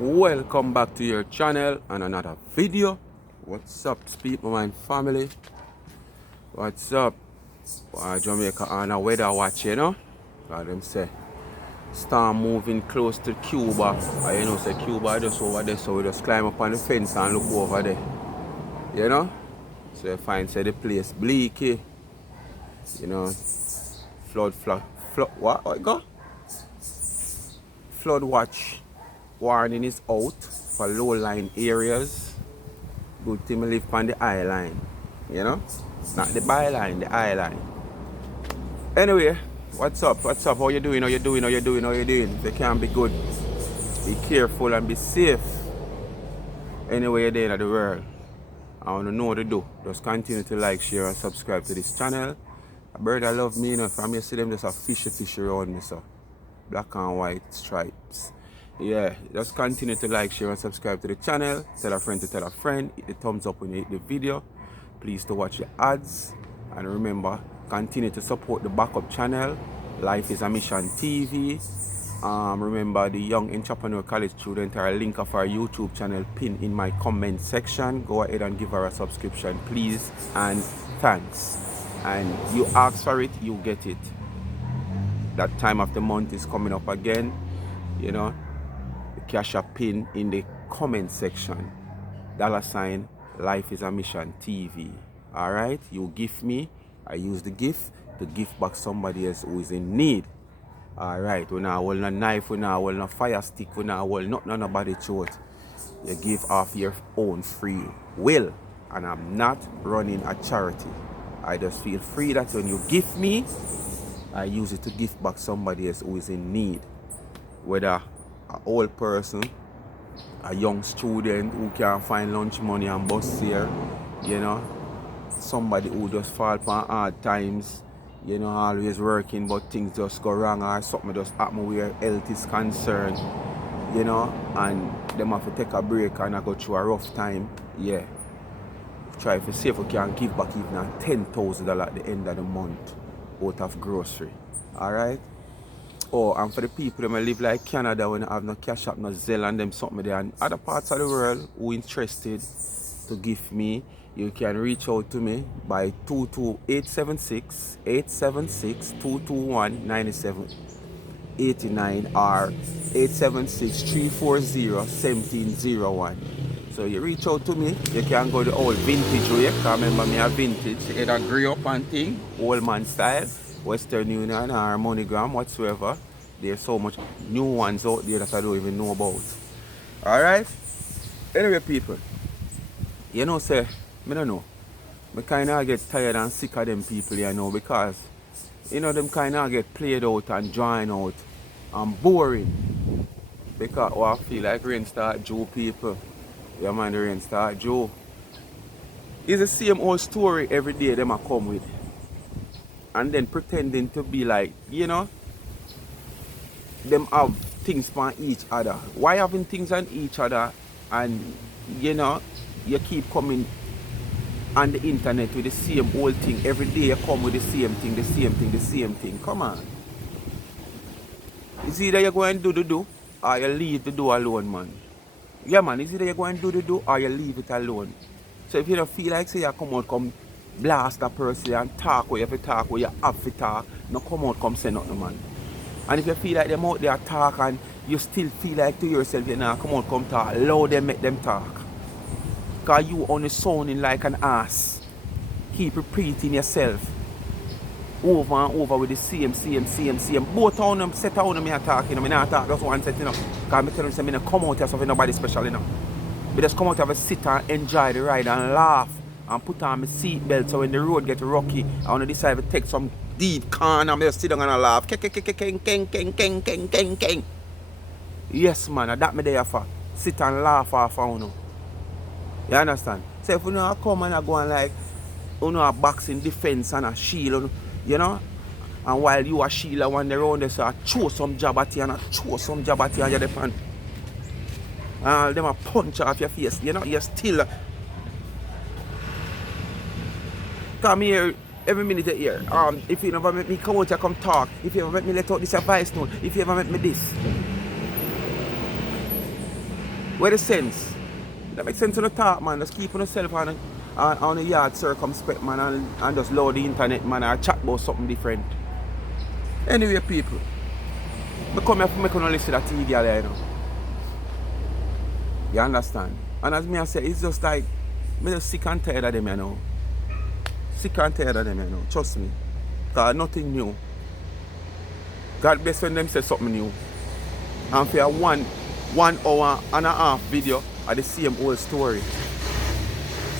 Welcome back to your channel and another video. What's up, Speak My Mind family? What's up? Jamaica on a weather watch, you know? Like them say, storm moving close to Cuba. You know, say Cuba just over there, so we just climb up on the fence and look over there. You know? So you find say the place bleak, you know, flood, what go? Flood watch warning is out for low-lying areas. Good thing we live on the eye line, you know? Not the byline, the eye line. Anyway, what's up? What's up? How you doing? How you doing? How you doing? How you doing? If you can't be good, be careful and be safe. Anywhere you're there in the world, I want to know what to do. Just continue to like, share, and subscribe to this channel. A bird I love me, you know, from you see them just a fish around me, so. Black and white stripes. Yeah, just continue to like, share, and subscribe to the channel. Tell a friend to tell a friend. Hit the thumbs up when you hit the video. Please to watch the ads. And remember, continue to support the backup channel, Life is a Mission TV. Remember, the Young Entrepreneur College student are a link of our YouTube channel pinned in my comment section. Go ahead and give her a subscription, please, and thanks. And you ask for it, you get it. That time of the month is coming up again, you know. The cash app pin in the comment section. $ Life is a Mission TV. Alright, you give me, I use the gift to give back somebody else who is in need. Alright, we not hold no knife, we not hold no fire stick, we not hold nothing on nobody's throat. You give off your own free will. And I'm not running a charity. I just feel free that when you give me, I use it to give back somebody else who is in need. Whether an old person, a young student who can't find lunch money and bus here, you know, somebody who just fall upon hard times, you know, always working but things just go wrong or something just happen where health is concerned, you know, and them have to take a break and I go through a rough time. Yeah, try to see if we can give back even $10,000 at the end of the month out of grocery. Alright? Oh, and for the people that live like Canada when they have no cash up, no Zelle and them something there, and other parts of the world who interested to give me, you can reach out to me by 876-221-9789 or 876-340-1701. So you reach out to me, you can go the old vintage way, because remember me a vintage, either grey up and thing, old man style, Western Union or MoneyGram, whatsoever. There's so much new ones out there that I don't even know about. Alright? Anyway, people, you know, say, I don't know. I kind of get tired and sick of them people, you know, because, you know, them kind of get played out and drawn out and boring. Because I feel like rain start Joe people. Yeah, man, the rain start Joe. It's the same old story every day them a come with. And then pretending to be like, you know, them have things for each other. Why having things on each other and, you know, you keep coming on the internet with the same old thing. Every day you come with the same thing, the same thing, the same thing. Come on. It's either you go and do the do or you leave the do alone, man. Yeah, man, it's either you go and do the do or you leave it alone. So if you don't feel like say you come out, come blast a person and talk where you have to talk, where you have to talk, no come out, come say nothing, man. And if you feel like them out there talk and you still feel like to yourself, you know, come out, come talk, allow them, make them talk. Because you only sounding like an ass. Keep repeating yourself. Over and over with the same. Both of them set out me talking, I not talk just one set, you know. Because I tell them, I don't come out here something nobody special, you know. But just come out here, sit and enjoy the ride and laugh. And put on my seat belt so when the road get rocky, I want to decide to take some deep corner and just sit down and laugh. Keng. Yes, man, that me there for. Sit and laugh off of you. You understand? So if you know I come and I go and like, you know, a boxing defense and a shield, you know, and while you a shield and wander around there, so I throw some jab at you and I throw some jab at you and you're the pan. And them a punch off your face, you know, you're still. Come here every minute here. If you never make me come out here, come talk. If you ever make me let out this advice note. If you ever make me this. Where the sense? That makes sense to the talk, man. Just keep on yourself on the yard circumspect, man, and just load the internet, man, and chat about something different. Anyway, people, I come here for make you listen to that TV girl, you know. You understand? And as me I say, it's just like, I'm just sick and tired of them, you know. Sick and tired of them, you know. Trust me. Because nothing new. God bless when them say something new. And for a 1 hour and a half video of the same old story.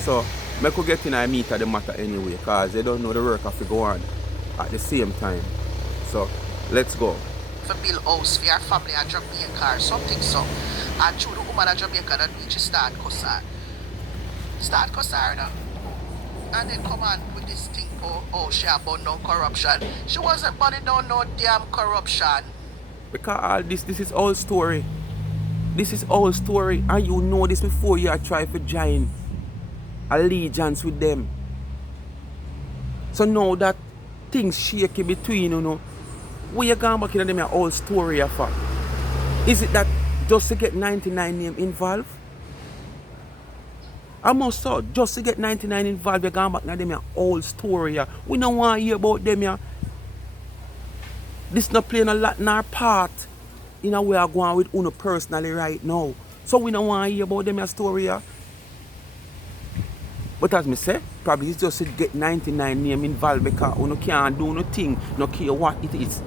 So, I could get in a meet at the matter anyway, because they don't know the work have to go on at the same time. So, let's go. For build house for your family at Jamaica or something so. And through the woman at Jamaica that reach start cussar. Start cussar now. And then come on with this thing, oh, she about no corruption. She wasn't burning down no damn corruption. Because all this is all story. This is all story. And you know this before you try to join allegiance with them. So now that things shaky between, you know, where you going back in them your old story for? Is it that just to get 99 name involved? I must say, just to get 99 involved, you're going back in them your old story. We don't want to hear about them. Yeah. This not playing a lot in our part in a way I'm going with Uno personally right now. So we don't want to hear about them your story. Yeah. But as me say, probably it's just to get 99 name involved because Uno can't do nothing, no care what it is,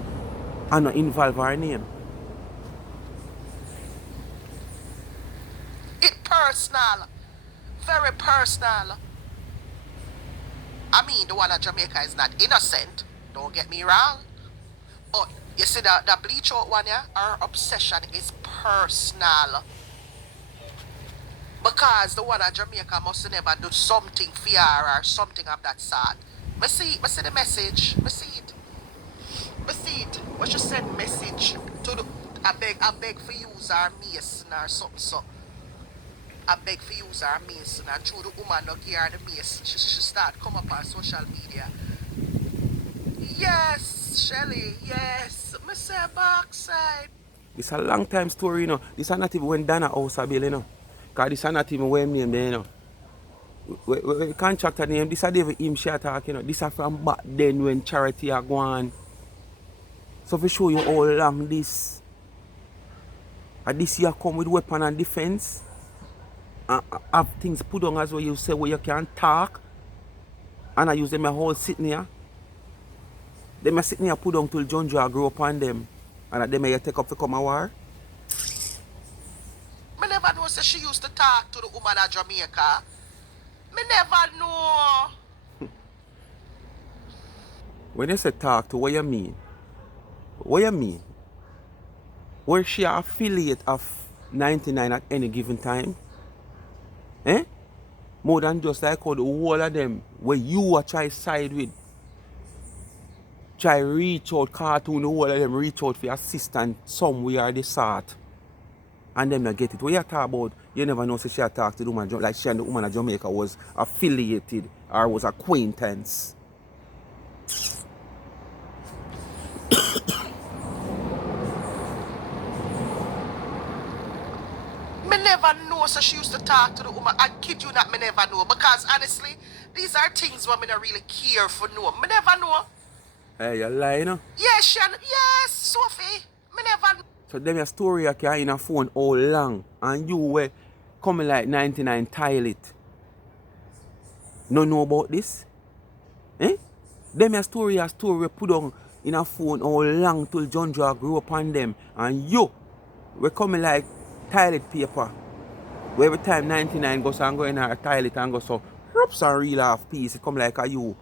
and not involve our name. It personal. Very personal. I mean, the one at Jamaica is not innocent. Don't get me wrong. But you see the bleach out one, yeah? Our obsession is personal. Because the one at Jamaica must never do something for her or something of that sort. I see the message. I see it. What you said message to the I beg for use our mason or something so. I beg for use our mason and through the woman not give her the mason. She start come up on social media. Yes, Shelly, yes. I say backside. It's a long time story, you know. This is not even when Dana house a bill, you know. Because this is not even when name there, you know. The contractor name, this is David him she attack, you know. This is from back then when charity are going. So to show you how long this. And this year come with weapon and defense. And have things put on as well you say where you can talk. And I use them a whole sitting here. Them a sitting here put on till John Joe grow up on them. And them may take up to come a war. Me never know say she used to talk to the woman at Jamaica. Me never know. When you say talk to, what you mean? What you mean? Was she an affiliate of 99 at any given time? Eh? More than just like how the whole of them where you are try side with. Try reach out cartoon, the whole of them reach out for assistance somewhere the sort. And them not get it. What you talk about, you never know so she talk to the woman like she and the woman at Jamaica was affiliated or was acquaintance. Me never know so she used to talk to the woman. I kid you not, me never know. Because honestly, these are things where me don't really care for no. Me never know. Hey, you lie, you know? Yes, yes, Sophie. Me never know. So them your story you carry in a phone all long and you were coming like 99 tile it. No know about this? Eh? Them your story we put on in a phone all long till John Joe grew up on them and you we coming like toilet paper. Where every time 99 goes and go in a toilet and go so rubs and reel off piece, it come like a you.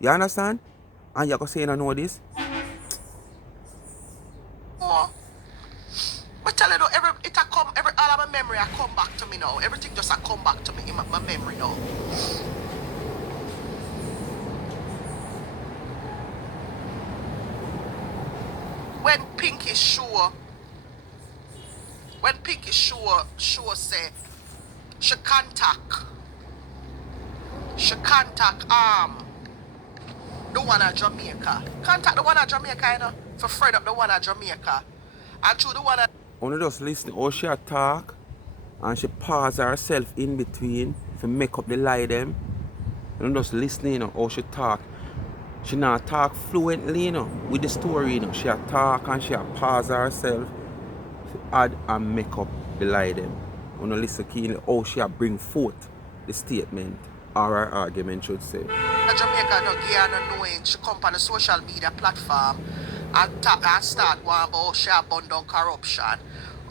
You understand? And you go say you don't know this? Oh. I tell you though, all of my memory I come back to me now. Everything just I come back to me in my memory now. When Pinky sure say she contact the one at Jamaica. Contact the one at Jamaica, you know, for friend up the one at Jamaica. And through the one at Only just listen how she talk And she pause herself in between to make up the lie them. And just listening, how she talk. She not talk fluently, with the story, She a talk and she a pause herself to add and make up the lie them. You know, listen keenly how she a bring forth the statement or her argument should say. Jamaica no gear no knowing she come on a social media platform and start going about she abandon corruption.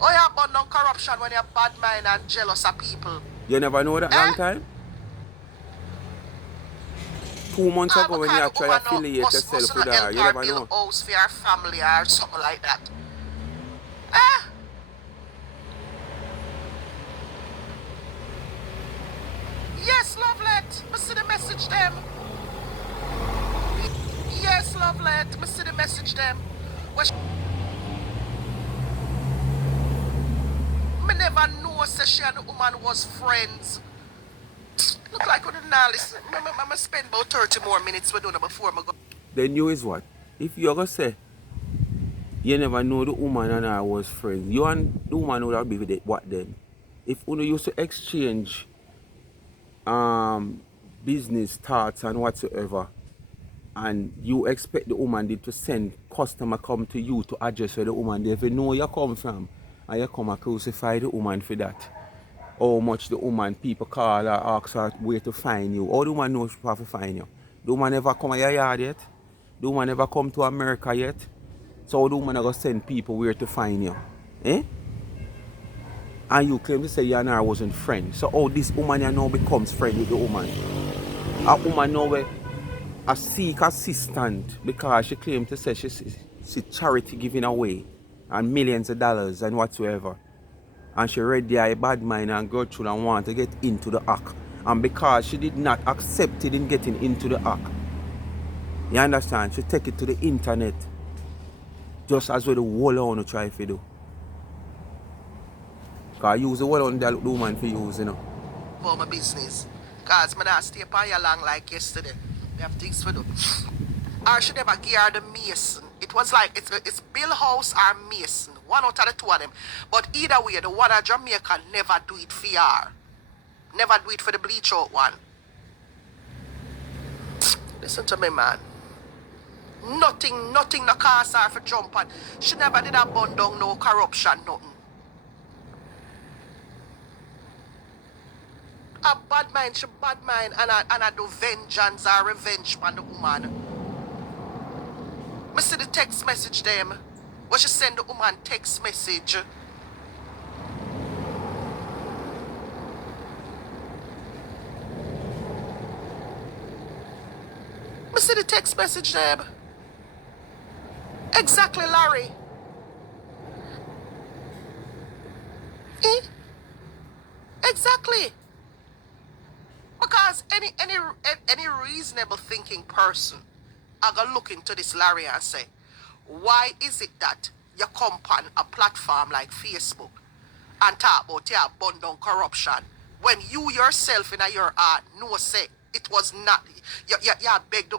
Oh, you abandon corruption when you're bad mind and jealous of people. You never know that long Eh? time? 2 months ago when Because you the try to woman affiliate yourself must with not her, help you her never build know. house for her family or something like that. Eh? Yes, Lovelet. I see the message them. Yes, Lovelet. I see the message them. Well, me never know say she and the woman was friends. Look like we didn't now listen. I spend about 30 more minutes with her before I go. Then you is what? If you're gonna say you never know the woman and I was friends, you and the woman would have been with it, what then? If you used to exchange um business thoughts and whatsoever, and you expect the woman did to send customer come to you to address where the woman they even know you come from, and you come and crucify the woman for that. How much the woman people call her, ask her where to find you. How the woman knows where to find you? The woman never come to your yard yet. The woman never come to America yet. So how the woman are going to send people where to find you? Eh? And you claim to say you and her wasn't friends. So how this woman you now becomes friend with the woman? A woman now a seek assistant because she claimed to say she see charity giving away and millions of dollars and whatsoever. And she read there a bad mind and go through and want to get into the act. And because she did not accept it in getting into the act, you understand? She take it to the internet. Just as what the whole on try to do. Because I use the whole on that woman for use, For my business. Because I not stay upon you long like yesterday. We have things to do. Or she never give her the mason. It was like it's Bill House or Mason. One out of the two of them. But either way, the one at Jamaica never do it for her. Never do it for the bleach out one. Listen to me, man. Nothing no cause her for jump on. She never did a bun down, no corruption, nothing. A bad mind, she bad mind, and I do vengeance or revenge on the woman. I see the text message them. What she send the woman text message. I see the text message them. Exactly, Larry. Eh? Exactly. Because any reasonable thinking person are gonna look into this Larry and say, why is it that you come on a platform like Facebook and talk about your abundant corruption when you yourself in your heart know say it was not you beg the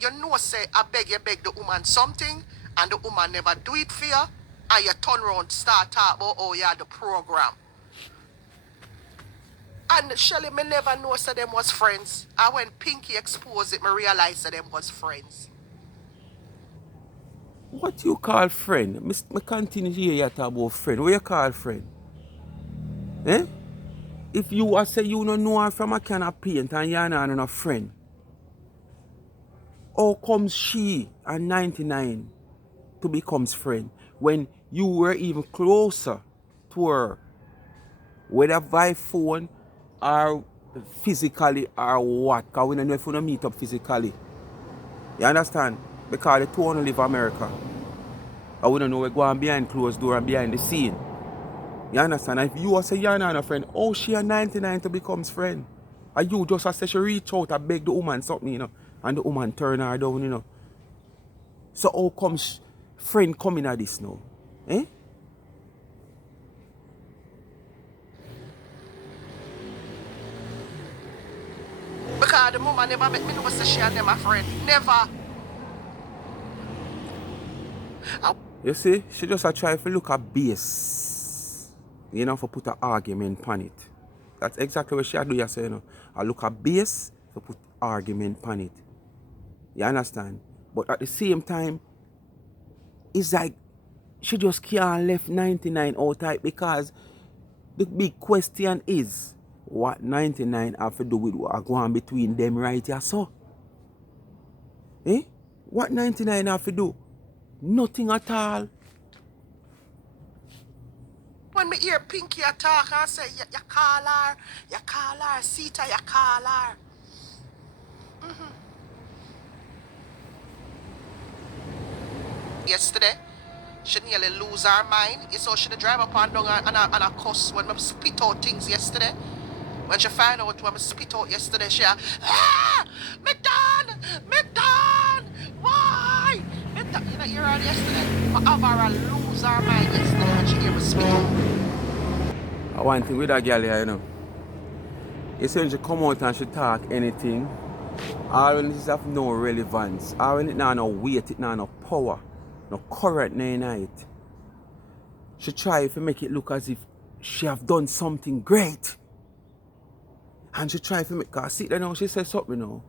you know say you beg the woman something and the woman never do it for you and you turn around start talk about oh yeah the program. And Shelly, me never know so them was friends. And when Pinky exposed it, me realized that them was friends. What you call friend? Me continue to hear you talk about friend. What you call friend? Eh? If you say you don't know her from a can of paint and you're not a friend, how comes she at 99 to becomes friend when you were even closer to her, whether by phone or physically or what? Because we don't know if we don't meet up physically. You understand? Because the two only live in America. And we don't know we're going behind closed door and behind the scene. You understand? And if you say you're not a friend, oh, she at 99 to becomes friend. And you just say she reach out and beg the woman something, and the woman turn her down. So how comes friend coming at this now? Eh? Because the woman never make me know say she and them a friend. Never. You see, she just a try to look at base. You know, for put an argument on it. That's exactly what she do, you say, you know. I look at base for put argument on it. You understand? But at the same time, it's like she just can't left 99 out of it, because the big question is what 99 have to do with what go on between them right here, so? Eh? What 99 have to do? Nothing at all. When me hear Pinky talk, I say, you call her, Sita, you call her. Yesterday, she nearly lose her mind. You saw she drive up and down and a cuss when I spit out things yesterday. When she find out when I spit out yesterday, she me done, why? Me done. You know, hear her yesterday? I have her lose her mind yesterday when she hear me spit out. One thing with that girl here, you know. You see when she come out and she talk anything, all when this have no relevance, all when it now no weight, it now no power, no current in it. She try to make it look as if she have done something great. And she try to make, cause see there now she says something now.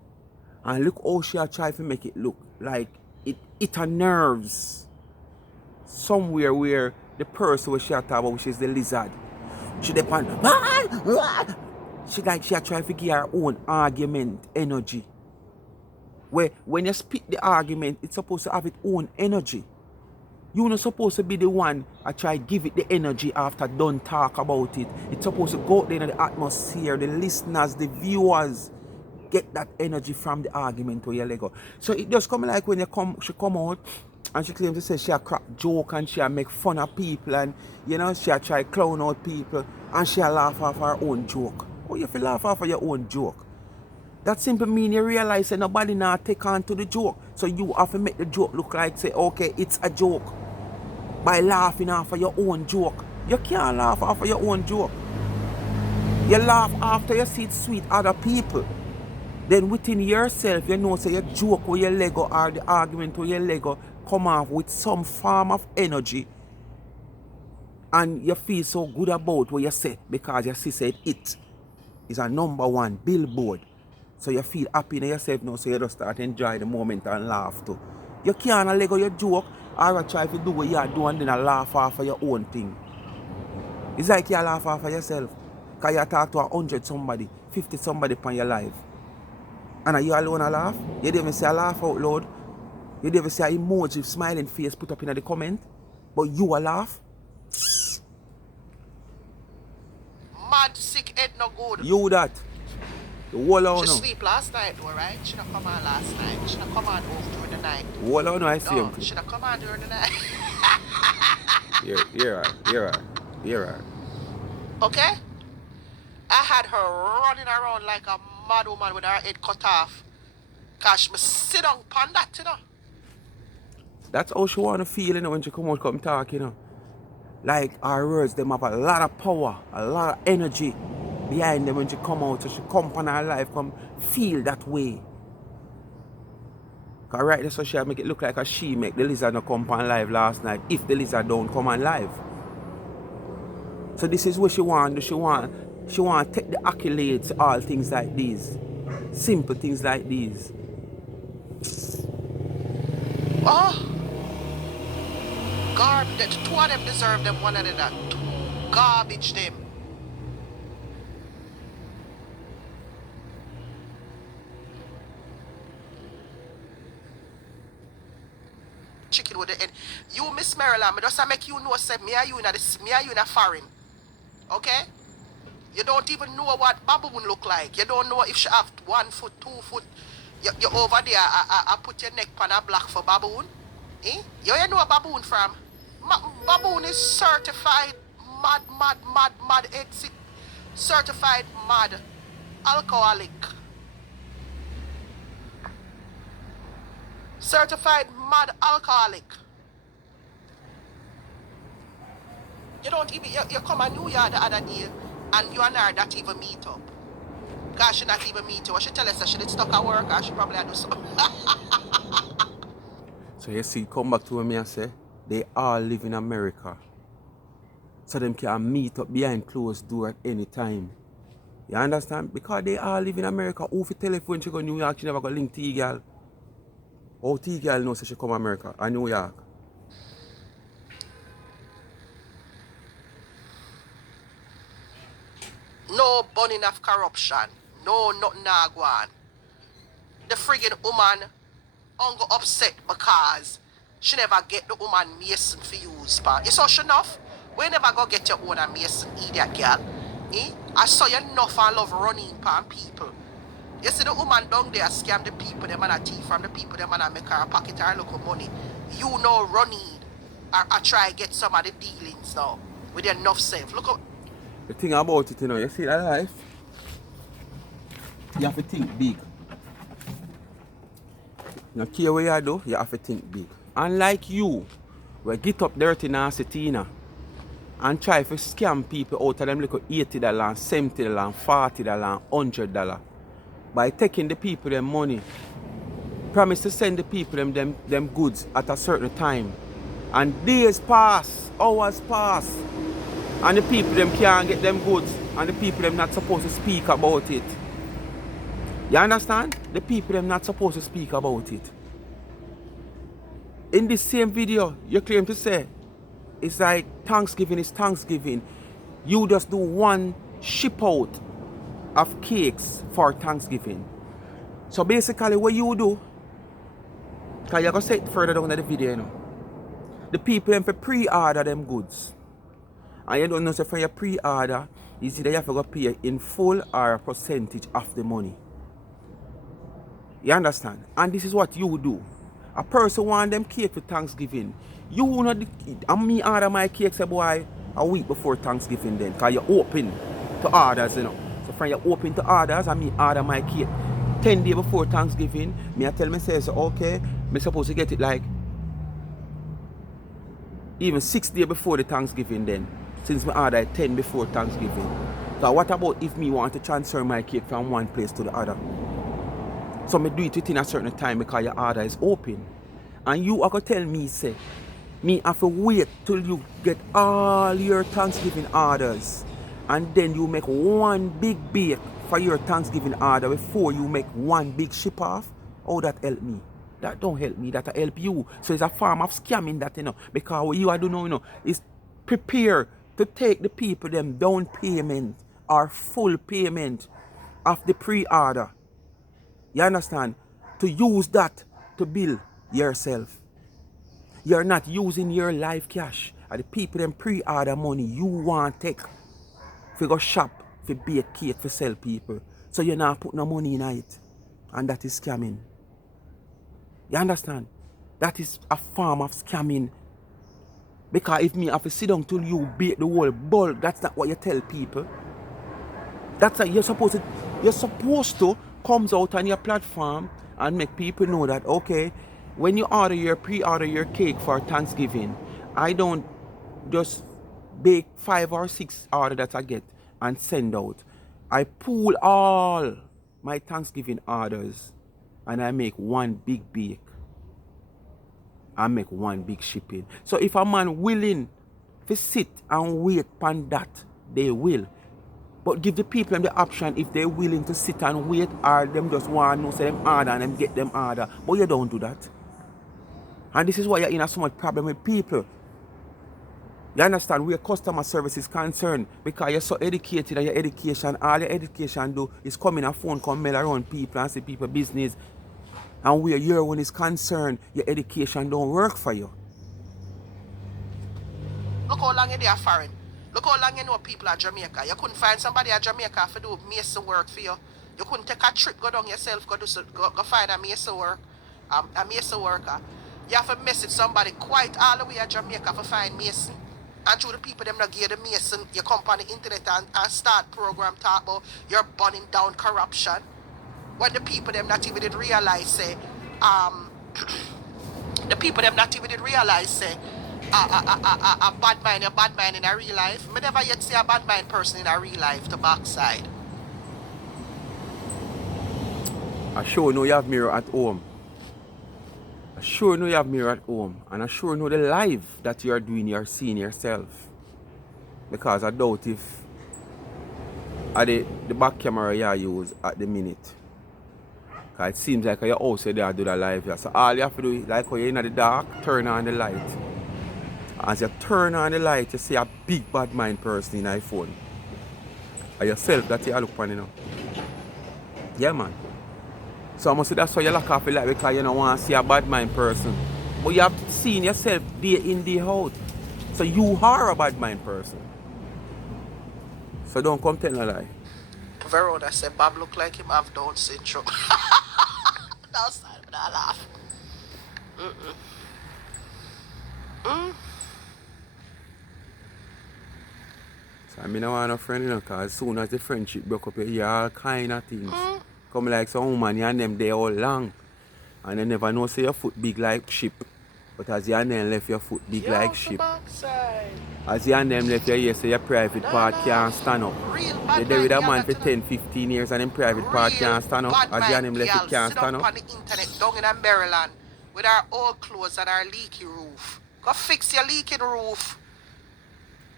And look how she try to make it look like it her nerves. Somewhere where the person where she talk about, which is the lizard. She depend. She try to give her own argument energy. Where when you speak the argument, it's supposed to have its own energy. You're not supposed to be the one I try to give it the energy after done talk about it. It's supposed to go out there in the atmosphere, the listeners, the viewers get that energy from the argument to your Lego. So it just come like when she come out and she claims to say she a crack joke and she a make fun of people, and you know she a try clown out people and she a laugh off her own joke. Oh, you feel laugh off of your own joke? That simply means you realize that nobody now take on to the joke. So you have to make the joke look like, say, okay, it's a joke. By laughing off of your own joke. You can't laugh off of your own joke. You laugh after you see it sweet other people. Then within yourself, you know, say your joke with your Lego or the argument with your Lego come off with some form of energy. And you feel so good about what you say because you see said it is a #1 billboard. So you feel happy in yourself now, so you just start enjoy the moment and laugh too. You can't Lego your joke or try to do what you do and then laugh off of your own thing. It's like you laugh off of yourself. Because you talk to 100 somebody, 50 somebody upon your life. And are you alone a laugh? You didn't even say a laugh out loud. You didn't even say an emoji, smiling face put up in the comment. But you a laugh? Mad, sick, head no good. You that. The whole on She now. sleep last night though, right? She not come on last night. She not come on over during the night. Whole on I see him. She not come on during the night. You're right. Okay? I had her running around like a mad woman with her head cut off. Cause she sit down upon that, you know. That's how she want to feel, you know, when she come out, come talk, you know. Like her words, them have a lot of power, a lot of energy behind them when she come out. So she come upon her life, come feel that way. Cause right there, so she make it look like a she make the lizard not come on live last night if the lizard don't come on live. So this is what she want to do. She want to take the accolades, all things like these. Simple things like these. Oh, garbage. Two of them deserve them one another. Two garbage them. Chicken with the end. You, Miss Maryland, me just make you know, say me and you in a foreign. Okay? You don't even know what baboon look like. You don't know if she have 1 foot, 2 foot. You over there, I put your neck on a block for baboon. Eh? You know a baboon from? Baboon is certified mad exit. Certified mad alcoholic. Certified mad alcoholic. You don't even, you come a New Year the other day and you and her not even meet up. Because she not even meet you. What she tell us that she did stuck at work or she probably do something. So you see, come back to me and say, they all live in America. so them can meet up behind closed door at any time. You understand? Because they all live in America. Who fi telephone she go New York, she never go link T girl. How T girl know say she come America or New York? No burning of corruption. No nothing nah go on. The friggin' woman go upset because she never get the woman mason for use pa. It's all enough. We never go get your own mason, idiot girl. Eh? I saw you enough and love running pan people. You see the woman down there scam the people, them and a thief from the people, them and a make her pocket her local money. You know running. I try get some of the dealings now. With enough self. Look up. The thing about it, you know, you see that life, you have to think big. No care what you do, you have to think big. Unlike you, we get up dirty nasty and try to scam people out of them little $80, $70, $40, $100 by taking the people them money. Promise to send the people them goods at a certain time. And days pass, hours pass, and the people them can't get them goods, and the people them not supposed to speak about it. You understand? The people them not supposed to speak about it. In this same video, you claim to say it's like Thanksgiving is Thanksgiving. You just do one ship out of cakes for Thanksgiving. So basically what you do, because you're going to say it further down in the video, you know. The people them for pre-order them goods. And you don't know, so for your pre-order, you see that you have to go pay in full or a percentage of the money. You understand? And this is what you do. A person want them cake for Thanksgiving. You not and me order my cakes boy a week before Thanksgiving then. Because you're open to orders, you know. So from you open to orders and me order my cake 10 days before Thanksgiving, me I tell myself, so okay, me supposed to get it like even 6 days before the Thanksgiving then. Since me order 10 before Thanksgiving. So what about if me want to transfer my cake from one place to the other? So me do it within a certain time because your order is open. And you are going to tell me, say, me have to wait till you get all your Thanksgiving orders. And then you make one big bake for your Thanksgiving order before you make one big ship off. Oh, that help me. That don't help me, that help you. So it's a form of scamming that, you know. Because what you are doing, you know, is prepare to take the people them down payment or full payment of the pre-order. You understand? To use that to build yourself. You're not using your live cash. And the people them pre-order money you want to take. If you go shop, if you bake cake, if you sell people. So you're not putting no money in it. And that is scamming. You understand? That is a form of scamming. Because if me have to sit down till you bake the whole bulk, that's not what you tell people. That's what you're supposed to comes out on your platform and make people know that, okay, when you pre-order your cake for Thanksgiving, I don't just bake 5 or 6 order that I get and send out. I pool all my Thanksgiving orders and I make one big bake. I make one big shipping. So if a man willing to sit and wait on that, they will. But give the people the option if they're willing to sit and wait or them just want to know, say them order and them get them order. But you don't do that. And this is why you're in so much problem with people. You understand where customer service is concerned because you're so educated and your education, all your education do is come in a phone, come mail around people and see people business. And where your one is concerned, your education don't work for you. Look how long they are foreign. Look how long you know people at Jamaica. You couldn't find somebody at Jamaica to do mason work for you. You couldn't take a trip, go down yourself, go find a mason work, a mason worker. You have to message somebody quite all the way at Jamaica to find mason. And through the people them not give the mason, you come on the internet and start program talk about you're burning down corruption. When the people them not even did realize say, the people them not even did realize say, a bad mind in a real life. Me never yet see a bad mind person in a real life to backside. I sure know you have mirror at home. I sure know you have mirror at home. And I sure know the life that you are doing, you're seeing yourself. Because I doubt if the back camera you use at the minute. Cause it seems like your house there do the live here. So all you have to do is like when you're in the dark, turn on the light. As you turn on the light, you see a big bad mind person in your phone. And yourself that you look upon, you know. Yeah, man. So I must say that's why you lock off the light, because you don't want to see a bad mind person. But you have to see yourself day in, day out. So you are a bad mind person. So don't come tell no lie. Verona said Bob look like him have Down syndrome. That's not even a laugh. So I mean, I want a friend, you know, because as soon as the friendship broke up, you hear all kind of things. Come like some woman, you and them there all long. And they never know say your foot big like ship. But as you and them left your foot big like ship. As you and them left your ear, say your private part can't stand up. They there with a man for 10, 15 years and them private part can't stand up. As you and them left it can't stand up. On the internet down in Maryland with our old clothes and our leaky roof. Go fix your leaking roof.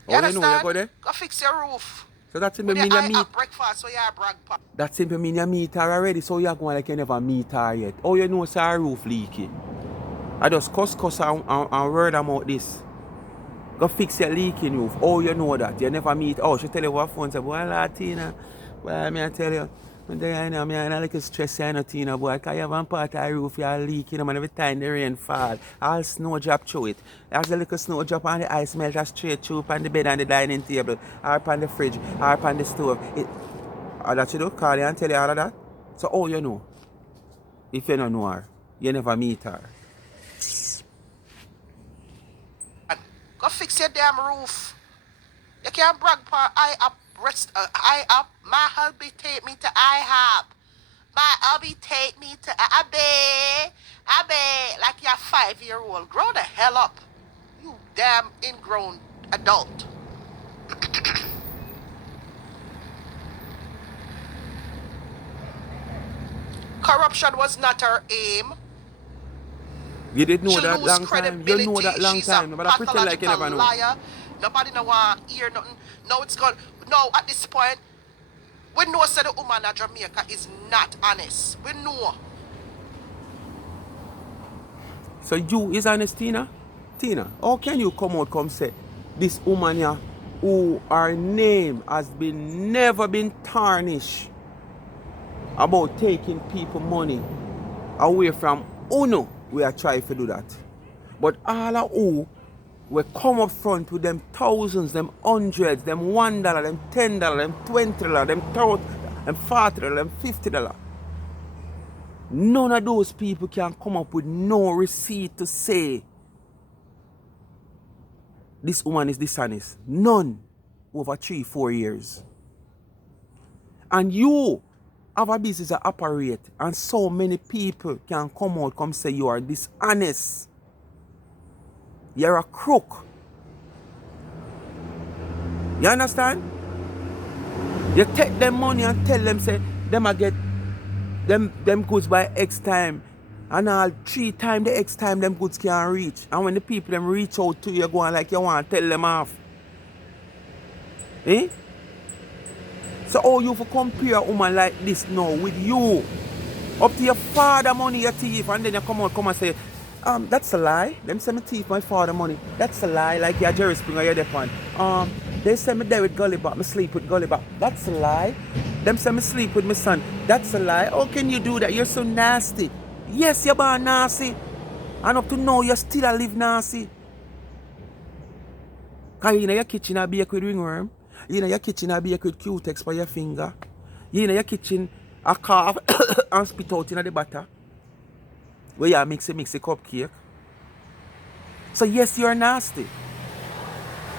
You understand? Know you go there? Go fix your roof. So that simply mean you meet. Breakfast, so you brag pot. That simply mean you meet her already, so you're going like you never meet her yet. Oh, you know say her roof leaky. I just cuss and word about this. Go fix your leaking roof. Oh, you know that. You never meet. Oh, she tell you what phone say, boy, Latina. Well, I tell you. I'm a little stressed, you know, Tina, boy, because you have one part of the roof you're leaking, and every time the rain fall, all snow drop through it. As a little snow drop on the ice melt straight through on the bed and the dining table, or on the fridge, or on the stove. All that you do, call you and tell you all of that. So, oh, you know. If you don't know her, you never meet her. Go fix your damn roof. You can't brag for I up. My hubby take me to IHOP. My hubby take me to Abe. Like you're 5-year-old. Grow the hell up. You damn ingrown adult. Corruption was not her aim. You didn't know that long time. You know that long time. But I pretend like you never know. Liar. Nobody no want to hear nothing. No, it's gone. No, at this point, we know that the woman at Jamaica is not honest. We know. So you is honest, Tina? Tina, how can you come say this woman here who her name has never been tarnished about taking people money away from Uno? We are trying to do that. But all of who we come up front with them thousands, them hundreds, them $1, them $10, them $20, them $30, them $40, them $50. None of those people can come up with no receipt to say this woman is dishonest. None. Over 3-4 years. And you have a business that operate, and so many people can come say you are dishonest. You're a crook. You understand? You take them money and tell them say them a get them goods by X time, and all 3 times the X time them goods can reach. And when the people them reach out to you, go on like you want to tell them off. Eh? So how you for compare a woman like this now with you? Up to your father money, your thief, and then you come and say, that's a lie. Them say me thief my father money. That's a lie, like you're Jerry Springer, you're there on. They say me there with Gullibot, me sleep with Gullibot. That's a lie. Them say me sleep with my son. That's a lie. How can you do that? You're so nasty. Yes, you're born nasty. And up to now, you still a live nasty. Because you in your kitchen I bake with ringworm. You in your kitchen I bake with Q-Tex for your finger. You in your kitchen a carve and spit out in the butter. Where you mix a cupcake. So yes, you're nasty.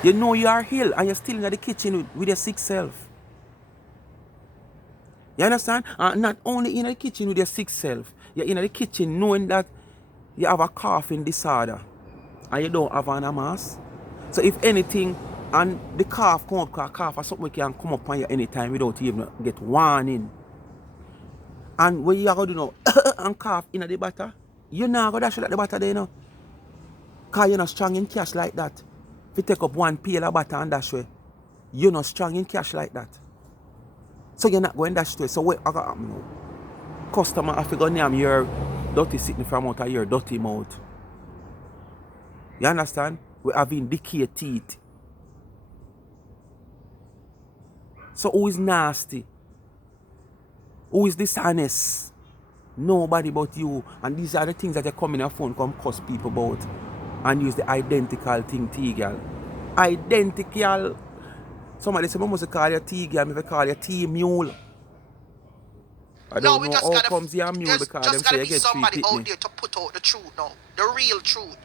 You know you are ill and you're still in the kitchen with your sick self. You understand? And not only in the kitchen with your sick self, you're in the kitchen knowing that you have a coughing disorder and you don't have an mask. So if anything, and the cough come up, because cough or something can come up on you anytime without you even get warning. And when you are going to do now and cough in the butter, you're not going to dash at the butter there, you know. Because you're not strong in cash like that. If you take up 1 pail of butter and dash way, You're not strong in cash like that. So you're not going that straight. So what I got happen now? Customer have to go name your dirty sitting from out of your dirty mouth. You understand? We having decayed teeth. So who is nasty? Who is dishonest? Nobody but you. And these are the things that you come in your phone, come cuss people about. And use the identical thing, T-girl. Identical. Somebody say, I must call you T-girl, I call you T-mule. I No, don't we know just how gotta, comes your mule there's because them just say gotta you be get 3 somebody out pitney. there to put out the truth now. The real truth.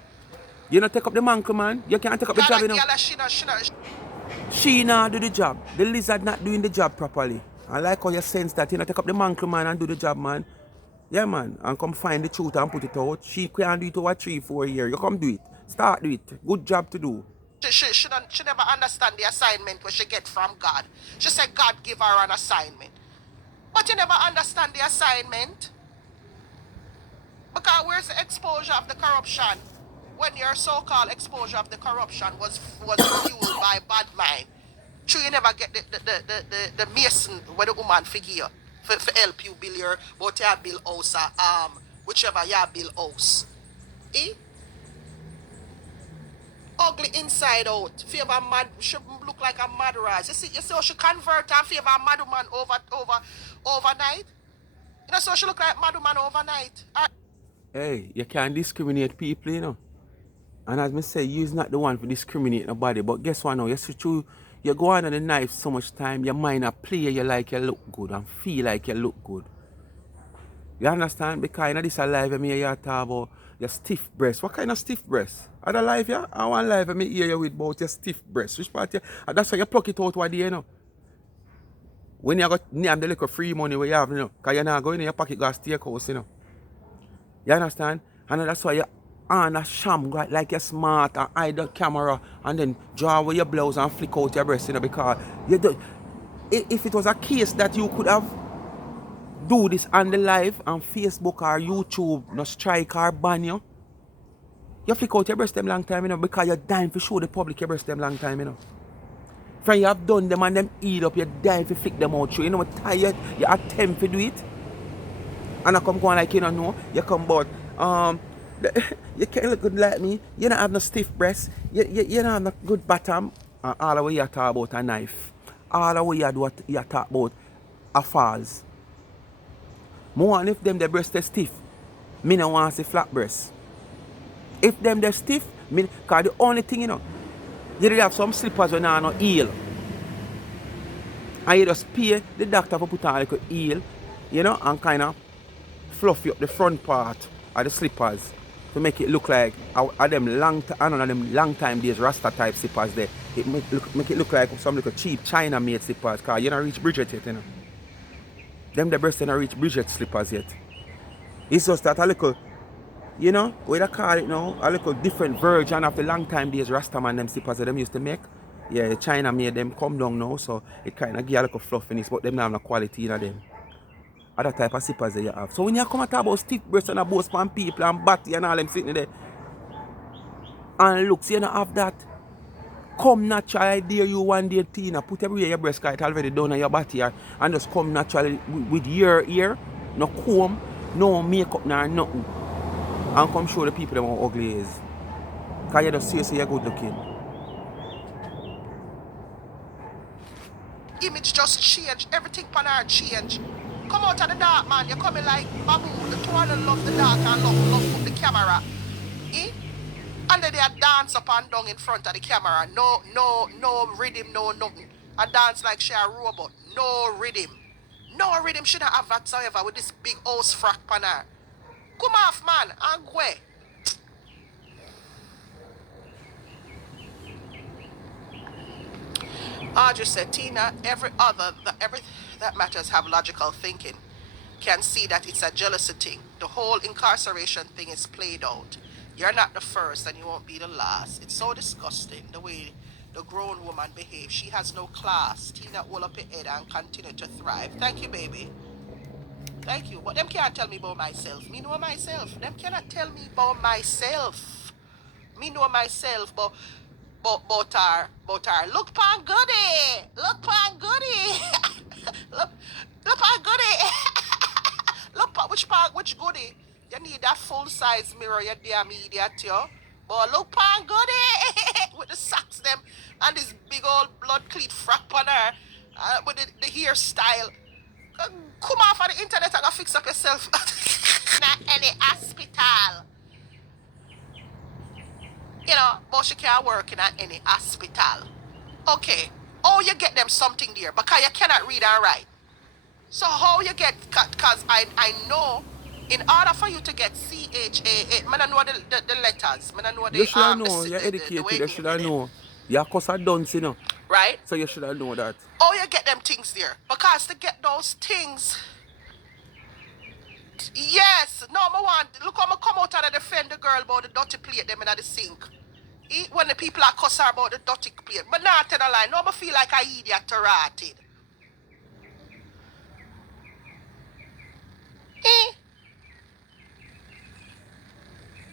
You not take up the mantle, man. You can't take up the Cause job, you that know. girl, She not do the job. The lizard not doing the job properly. I like how you sense that. You know, take up the mantle, man, and do the job, man. Yeah, man. And come find the truth and put it out. She can't do it over 3-4 years. You come do it. Start do it. Good job to do. she never understand the assignment where she get from God. She said God give her an assignment. But you never understand the assignment. Because where's the exposure of the corruption? When your so-called exposure of the corruption was fueled by bad mind. True, you never get the mason where the woman figure for help you build your but you build house or whichever you build house. Eh? Ugly inside out. Favor mad she look like a mad rise. You see how she convert and favor a mad woman overnight? You know so she look like mad woman overnight. Hey, you can't discriminate people, you know. And as I say, you's not the one for discriminate nobody. But guess what now? You see through, you go on the knife so much time, your mind a play you like you look good and feel like you look good. You understand? Because in this life I mean you talk about your stiff breast. What kind of stiff breast? Other life, yeah? I want life I me hear you with about your stiff breast. Which part you? And that's why you pluck it out what day, you know. When you got name the little free money where you have, you know, because you're not going in your pocket got steakhouse, you know. You understand? And that's why you on a sham like you're smart and hide the camera and then draw away your blouse and flick out your breast, you know, because you do, if it was a case that you could have do this on the live on Facebook or YouTube, no strike or ban you, you flick out your breast them long time, you know, because you're dying to show the public your breast them long time, you know. Friend, you have done them and them eat up, you're dying to flick them out through. You know what tired, you attempt to do it. And I come going like you don't know, you come about you can't look good like me, you don't have no stiff breast, you don't have no good bottom, and all the way you talk about a knife. All the way you do what you talk about a falls. More and if them the breast is stiff, me no want to see flat breast. If them they stiff, me cause the only thing you know, you really have some slippers when you no heel. And you just pay the doctor for put on a little heel, you know, and kind of fluffy up the front part of the slippers to make it look like them long time days Rasta type slippers there. It make it look like some little cheap China made slippers because you don't reach Bridget yet, you know. Them the breast don't reach Bridget slippers yet. It's just that a little, you know, what I call it now, a little different version of the long time days Rasta man them slippers that them used to make. Yeah, China made them come down now, so it kind of give a little fluffiness, but them don't have no quality in them. Other type of slippers that you have. So when you come and talk about stiff breast and about span people and batty and all them sitting there and look, so you don't have that. Come natural, I dare you one day, Tina. Put everywhere your breast kite already done on your body and just come naturally with your ear, no comb, no makeup, nor nothing. And come show the people them how ugly is. Because you just say so you're good looking. Image just change. Everything pan her change. Come out of the dark, man. You're coming like Babu. The two of them love the dark and love the camera. Eh? And then they dance up and down in front of the camera. No rhythm, no nothing. And dance like she a robot. No rhythm. No rhythm shouldn't have whatsoever with this big house frack pan her. Come off, man, and go. Audrey said, Tina, every that matters have logical thinking can see that it's a jealousy thing. The whole incarceration thing is played out. You're not the first and you won't be the last. It's so disgusting the way the grown woman behaves. She has no class. Tina, hold up your head and continue to thrive. Thank you, baby. Thank you. But them can't tell me about myself. Me know myself. Them cannot tell me about myself. Me know myself, but Botar. Look pan goody. Look pan goody. look, look pan goody. look pan, which goody? You need that full size mirror, you damn idiot, yo. But look pan goody with the socks them and this big old blood cleat frack on her with the hairstyle. Come off on the internet and go fix up yourself. In any hospital. You know, but she can't work in any hospital. Okay. Oh, you get them something there because you cannot read and write. So how you get, because I know in order for you to get CHA, I don't know the letters. I don't know You the, should have known. You're the way educated. You should name have them. known. You're cause of dunce, you know. Right? So you should have known that. Oh, you get them things there. Because to get those things, yes. No, I want, look how I come out and defend the girl about the dirty plate them in the sink. When the people are cuss her about the dirty plate. But not to the line. No, I feel like I idiot to rotted.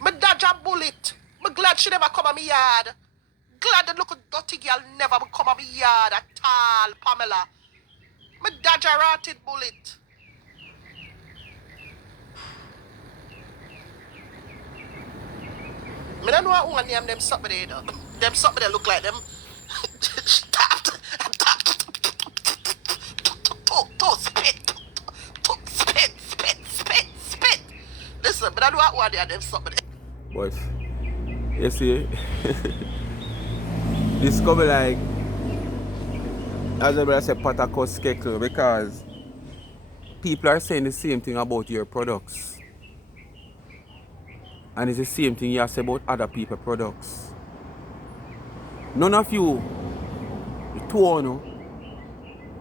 Me dodge a bullet. Me glad she never come on me yard. Glad the little dirty girl never come on me yard at all, Pamela. Me dodge a rotted bullet. Me don't know what name them something they do. Them something that look like them. Spit. Listen, but I don't know what them something. But you see, this come like as I say Patakos Skekel because people are saying the same thing about your products. And it's the same thing you say about other people's products. None of you, the two of you,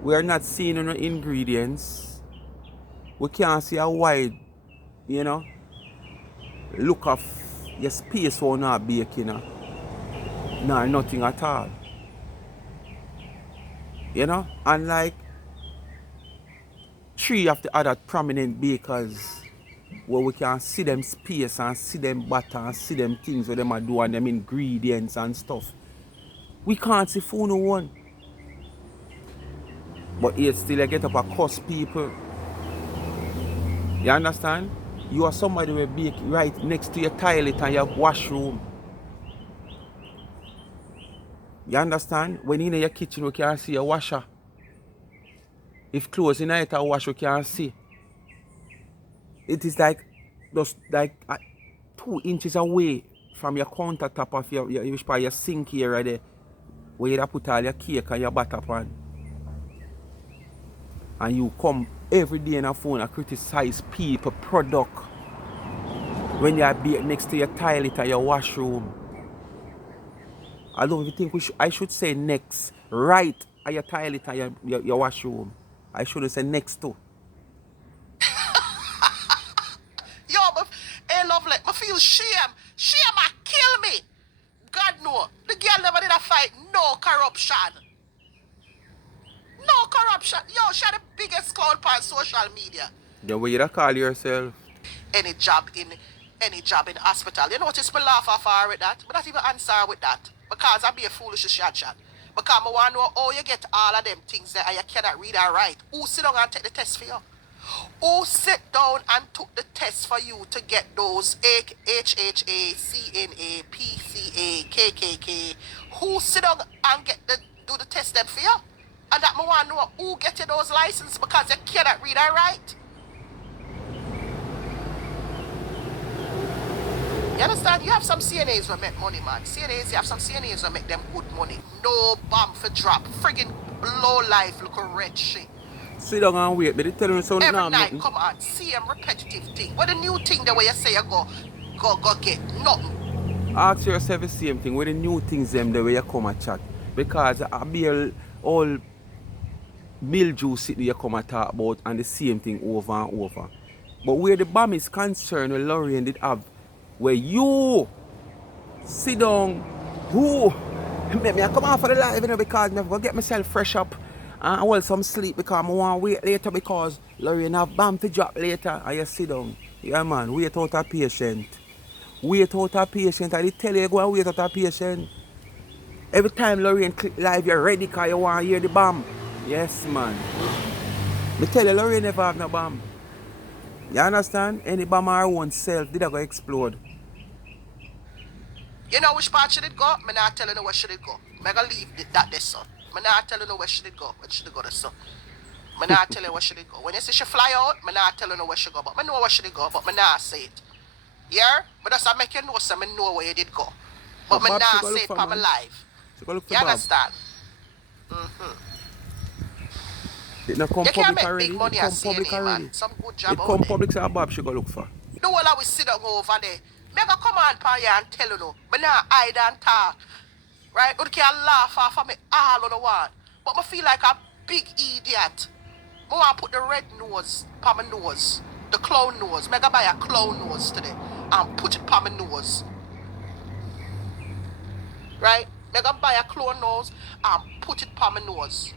we are not seeing any ingredients. We can't see a wide, you know, look of your space or not baking. No, nothing at all. You know? And like 3 of the other prominent bakers where we can see them space and see them butter and see them things where them are doing them ingredients and stuff. We can't see for no one. But yet still you get up and cuss people. You understand? You are somebody who bake right next to your toilet and your washroom. You understand? When you're in your kitchen, we can see your washer. If clothes in it are wash, we can see. It is like just like 2 inches away from your countertop of your sink here right there, where you put all your cake and your butter pan. And you come every day in a phone and criticize people product when you are next to your toilet or your washroom. I don't even think I should say next, right at your toilet and your washroom. I shouldn't say next to. Yo, hey, lovely, I feel shame. Shame a kill me. God no. The girl never did a fight. No corruption. No corruption. Yo, she the biggest clown on social media. Then what you call yourself? Any job in hospital. You notice me laugh off her with that. But not even answer her with that. Because I be a foolish shot. Because I want to know how you get all of them things there and you cannot read or write. Who sit down and take the test for you? Who sit down and took the test for you to get those HHA, CNA, PCA, KKK? Who sit down and do the test them for you? And that I want to know who get you those licenses because you cannot read or write. You understand? You have some CNAs who make money, man. You have some CNAs who make them good money. No bomb for drop. Friggin' low life, look a red shit. Sit down and wait, but they tell you something. Every night, come on, same repetitive thing. What the new thing the way you say you go get? Nothing. Ask yourself the same thing. What the new things them the way you come and chat. Because I be all mildew sit you come and talk about and the same thing over and over. But where the bomb is concerned, where Lorraine did have, where you sit down, who make me come out for the live, you know, because I'm going to get myself fresh up and well some sleep because I want to wait later because Lorraine have bomb to drop later and you sit down. Yeah man, wait out a patient. Wait out a patient. I did tell you go and wait out a patient. Every time Lorraine click live, you're ready because you want to hear the bomb. Yes, man. Me tell you, Lorraine never have no bomb. You understand? Any bomb her own self, did I go explode? You know which part she did go? Me not telling you where she did go. Me gonna leave that there, son. Me not telling you where she did go. Where she did go, there, son. Me not tell you where she did go. When you see she fly out, me not telling you where she go. But me know where she did go, but me not say it. Yeah? But that's make you know, so me know where you did go. But me Bob, she not go say look it for, for my man. life. She go look for You Bob. understand? It not come You can't public make already. big money It at come public CNA, man. already. Some good job It out come there. public, so Bob she go look for. The whole I will sit down over there. Me go come on pa here and tell you no. Me not hide and talk. Right? You can laugh off of me all on the one. But me feel like a big idiot. I want to put the red nose on my nose. The clown nose. Me go buy a clown nose today. And put it on my nose. Right? Me go buy a clown nose and put it on my nose.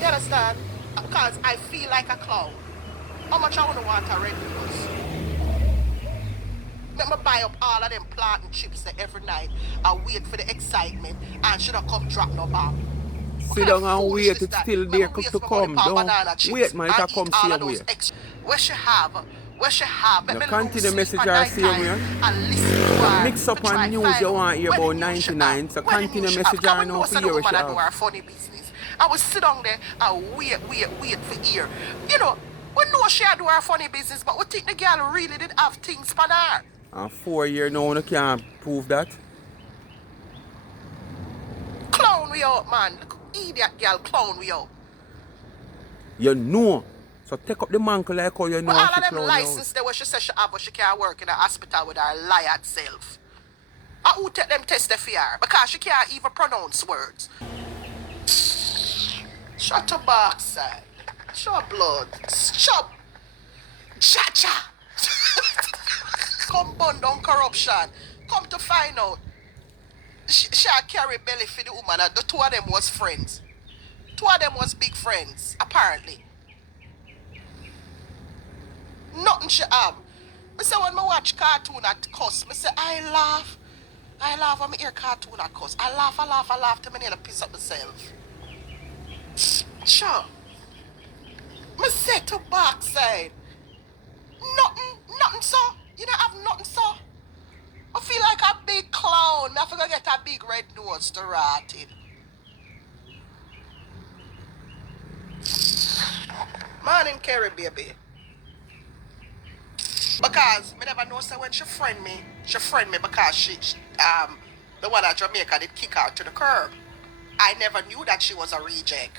You understand? Because I feel like a clown. How much I want a red nose? Let me buy up all of them planting chips there every night and wait for the excitement and should have come drop no bomb. What Sit kind of down and wait, foolishness it's that? still Let there me to waste my money come. on Don't banana chips wait, man, and it'll eat come all of same those way. extra. Where she have? Where she have? Let Now me lose continue sleep message at her night same time way. and listen to You her mix up to try on and news find you out want to hear where the about news she have. 99, so Where the continue news she have. message Because her we now know for that the hear what woman she I do have. her funny business. I will sit down there and wait for ear. You know, we know she do her funny business, but we think the girl really did have things for her. And 4 years now, you can't prove that. Clown we out, man. Look, idiot girl clown we out. You know. So take up the mantle like how you But know all she of them clown you out. license there where she says she have, but she can't work in a hospital with her liar self. And who take them test the fear? Because she can't even pronounce words. Shut your backside. Shut blood. Shut. Cha-cha. Come burn down corruption. Come to find out. She carry belly for the woman and the two of them was friends. Two of them was big friends, apparently. Nothing she have. I say when I watch cartoon at cuss, I say I laugh. I laugh when I hear cartoon at cuss. I laugh till I nearly piss up myself. Sure. I say to backside. Nothing so. You don't have nothing so. I feel like a big clown. I forgot get a big red nose to rot in. Morning, Kerry, baby. Because me never know say when she friend me because she the one at Jamaica did kick her to the curb. I never knew that she was a reject.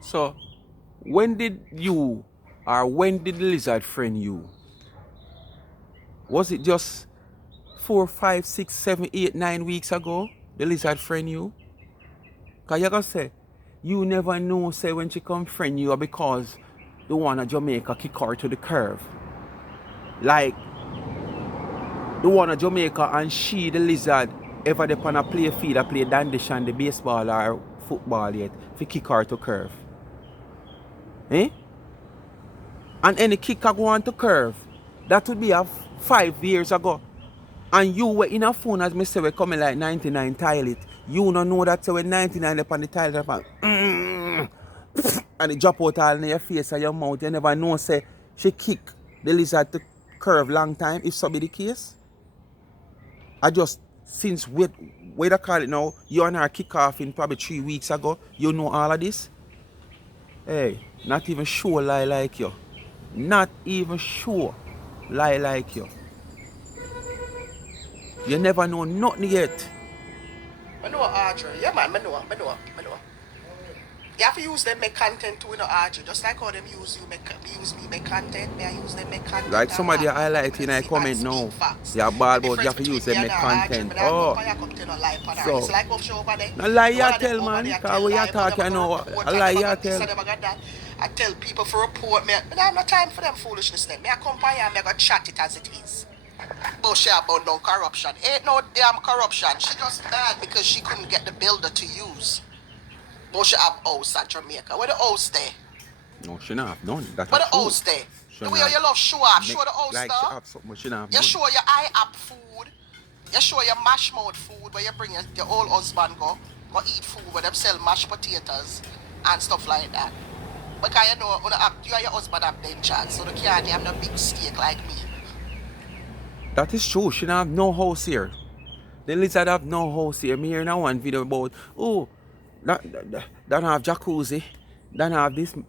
So, when did you or when did the lizard friend you? Was it just 4, 5, 6, 7, 8, 9 weeks ago? The lizard friend you? Cause you gonna say, you never know say when she come friend you because the one at Jamaica kick her to the curve. Like the one at Jamaica and she, the lizard, ever they on a play field, a play dandish and the baseball or football yet, fi kick her to curve. Eh? And any kicker go on to curve, that would be a 5 years ago. And you were in a phone as me say we coming like 99 toilet. You don't know that so when 99 upon the toilet and it drop out all in your face and your mouth. You never know say she kick the lizard to curve long time if so be the case. I just since wait I call it now, you and her kick off in probably 3 weeks ago. You know all of this? Hey, not even sure lie like you. Not even sure lie like you. You never know nothing yet. I know Audrey. Yeah man, I know. You have to use them make content too, you know, Audrey. Just like how them use me make content, me I use them make content. Like somebody highlight in a comment now. Yeah, bad The about you difference have to use between them me make and her, Audrey, content. but I go Oh, for you come tell no lie upon her. so It's like up show over there. no lie The you one of them tell over man, there cause tell when you lie, talk but you them know go report a and lie them you got this tell. and them got that. I tell people for report me. I have no time for them foolishness then. Me I come by here and me I go chat it as it is. Bullshit about no corruption. Ain't no damn corruption. She just mad because she couldn't get the builder to use. Bullshit have house at Jamaica. Where the house there? No, she not have none. That Where a the true. house there? The Should way not you love show off, make show the house like she now. have something, but she not have You none. show your eye up food. You show your mash mouth food where you bring your old husband go eat food where them sell mashed potatoes and stuff like that. Because you know, you and your husband have dentures, so they can't have no big steak like me. That is true. She not have no house here. The lizard have no house here. Me hear now one video about, oh, that have jacuzzi. That have this, me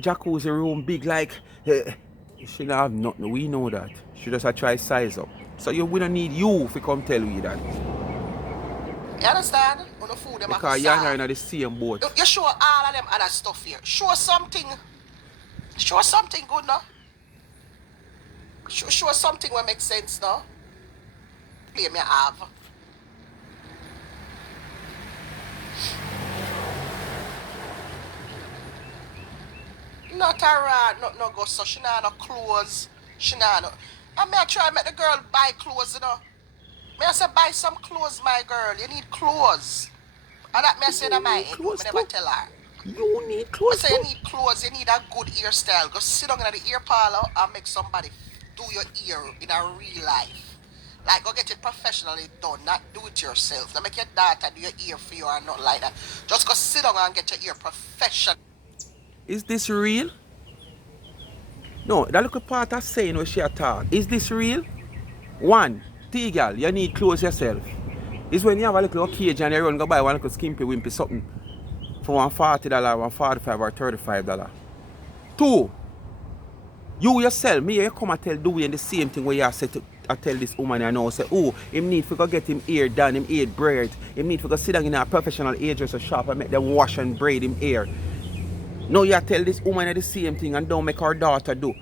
jacuzzi room big like, she not have nothing. We know that. She just a try size up. So we don't need you to come tell we that. You understand? On the food them have to Because you and her serve. in the same boat. You show all of them other stuff here. Show something good now. Show something that makes sense now. Claim you have. Not a rat, no go so she nah no clothes. She nah no. I may try make the girl buy clothes, you know. May I say buy some clothes, my girl. You need clothes. And that may I say that my head, but I never tell her. You need I clothes say too. you need clothes, you need a good hairstyle. Go sit down in the ear parlor and make somebody do your ear in a real life. Like go get it professionally done, not do it yourself. Not make your daughter do your ear for you or not like that. Just go sit down and get your ear professional. Is this real? No, that little part of saying what she a talk. Is this real? One, girl, you need clothes yourself. It's when you have a little occasion and you run go buy one little skimpy wimpy something for $140, $145 or $35. Two, you yourself, me you come and tell Dewey the same thing where you said to I tell this woman I know say, oh, him need to go get him hair done, him hair braid, him need to go sit down in a professional hairdresser shop and make them wash and braid him hair. Now you tell this woman the same thing and don't make her daughter do.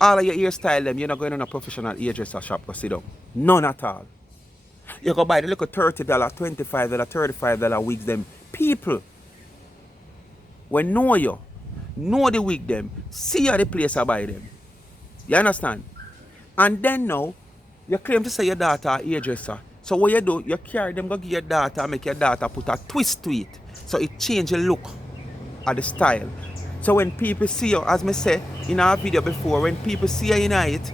All of your hairstyle them, you're not going to a professional hairdresser shop to sit down. None at all. You go buy the little $30, $25, $35 wigs them. People when know you, know the wig them, see you at the place I buy them. You understand? And then now, you claim to say your daughter a hairdresser. So what you do, you carry them, go give your daughter, make your daughter put a twist to it. So it change the look of the style. So when people see you, as I say in our video before, when people see you in it,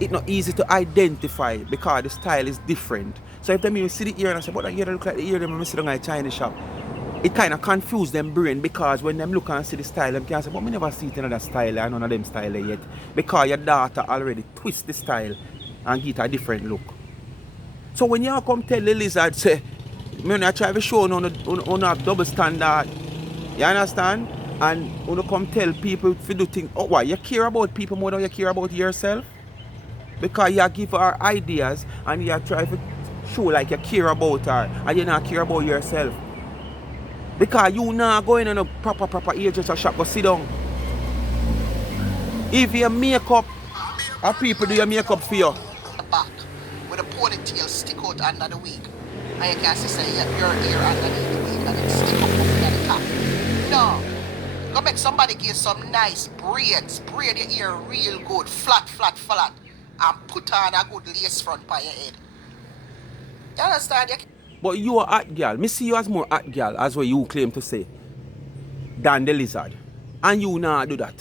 it's not easy to identify because the style is different. So if they see the ear and I say, but that ear look like the ear them I see in a Chinese shop, it kind of confuse them brain because when them look and see the style, them can say, but me never see it in another style and none of them style yet. Because your daughter already twist the style and give it a different look. So when you come tell the lizard, say, I try to show you have double standard. You understand? And you come tell people to do things. Oh, why? You care about people more than you care about yourself? Because you give her ideas and you try to show like you care about her and you not care about yourself. Because you not going in a proper hairdresser shop, go sit down. If your makeup, or people do your makeup for you. The back with a ponytail stick out under the wig. And you can see say your ear underneath the wig and it stick up under the top. No. Go make somebody give some nice braids. Braid your ear real good. Flat. And put on a good lace front by your head. You understand? But you are hot girl. Me see you as more hot girl, as what you claim to say, than the lizard. And you not do that.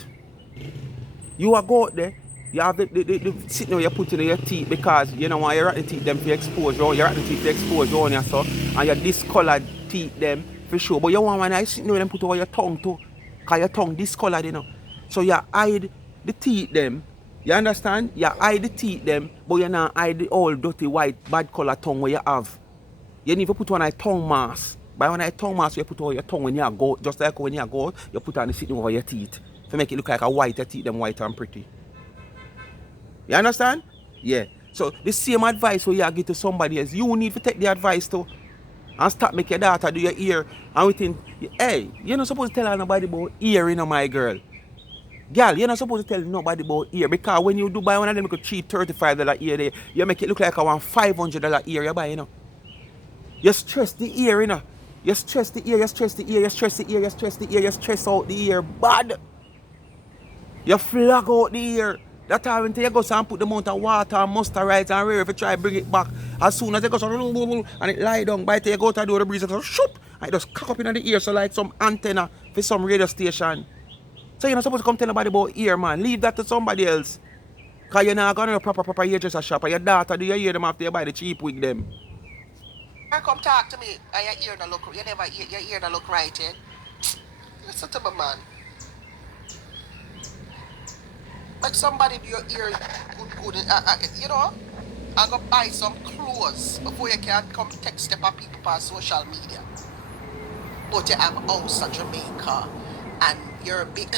You are go out there, you have the sitting where you put in your teeth because you know why you rotten teeth them for expose you rotten teeth to expose on you so and you discolored teeth them for sure. But you want when I sitting there and put over your tongue too. Because your tongue discolored, you know. So you hide the teeth them. You understand? You hide the teeth them, but you not hide the old dirty white bad color tongue where you have. You need to put on a tongue mask. By on a tongue mask, you put on your tongue when you go, just like when you go, you put on the sitting over your teeth. To make it look like a white, your teeth them white and pretty. You understand? Yeah. So the same advice where you give to somebody else, you need to take the advice too. And stop make your daughter do your ear. And within, hey, you're not supposed to tell nobody about ear, you know, my girl. Girl, you're not supposed to tell nobody about ear because when you do buy one of them, you could cheap $35 ear there, you make it look like a $500 ear you buy, you know. You stress the ear, you know. You stress the ear, you stress the ear, you stress the ear, you stress the ear, you stress out the ear bad. You flag out the ear. That time when you go and put the amount of water and moisturize and rare if you try to bring it back. As soon as you go and it lie down, by the time you go to do the breeze, it goes shoop and it just cock up in the ear so like some antenna for some radio station. So you're not supposed to come tell nobody about here, man. Leave that to somebody else. Because you're not going to a proper hairdresser shop. And your daughter, do you hear them after you buy the cheap wig them? Come talk to me and your ear no look, you never, your ear no look right, eh? Listen to me, man. Make somebody do your ear good, you know? I go buy some clothes before you can come text them people on social media. But you have a house in Jamaica and you're a big.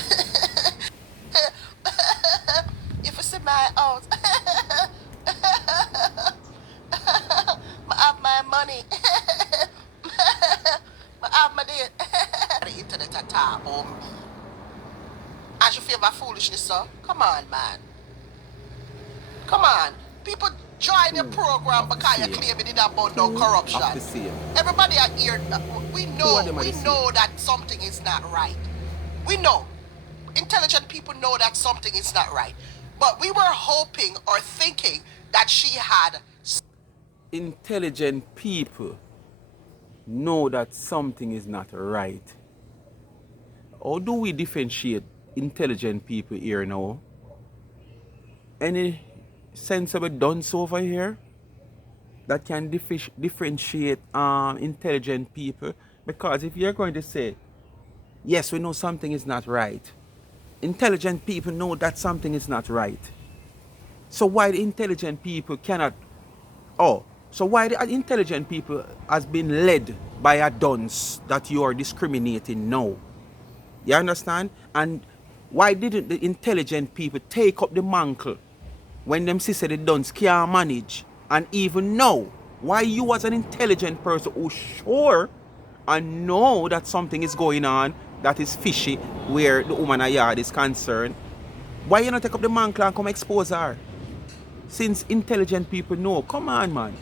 If you see my house, I have my money. I have my day. The internet at all. As you feel my foolishness, sir? Come on, man. Come on. People join your program because you claim it about no corruption. Everybody are here. We know that something is not right. We know. Intelligent people know that something is not right. But we were hoping or thinking that she had. Intelligent people know that something is not right. How do we differentiate intelligent people here now? Any sensible dunce over here that can differentiate intelligent people? Because if you're going to say, yes, we know something is not right, intelligent people know that something is not right. So why the intelligent people cannot... so why the intelligent people has been led by a dunce that you are discriminating now? You understand? And why didn't the intelligent people take up the mantle when them see the dunce can't manage? And even now, why you as an intelligent person who sure and know that something is going on that is fishy where the woman a yard is concerned, why you not take up the mantle and come expose her? Since intelligent people know, come on, man.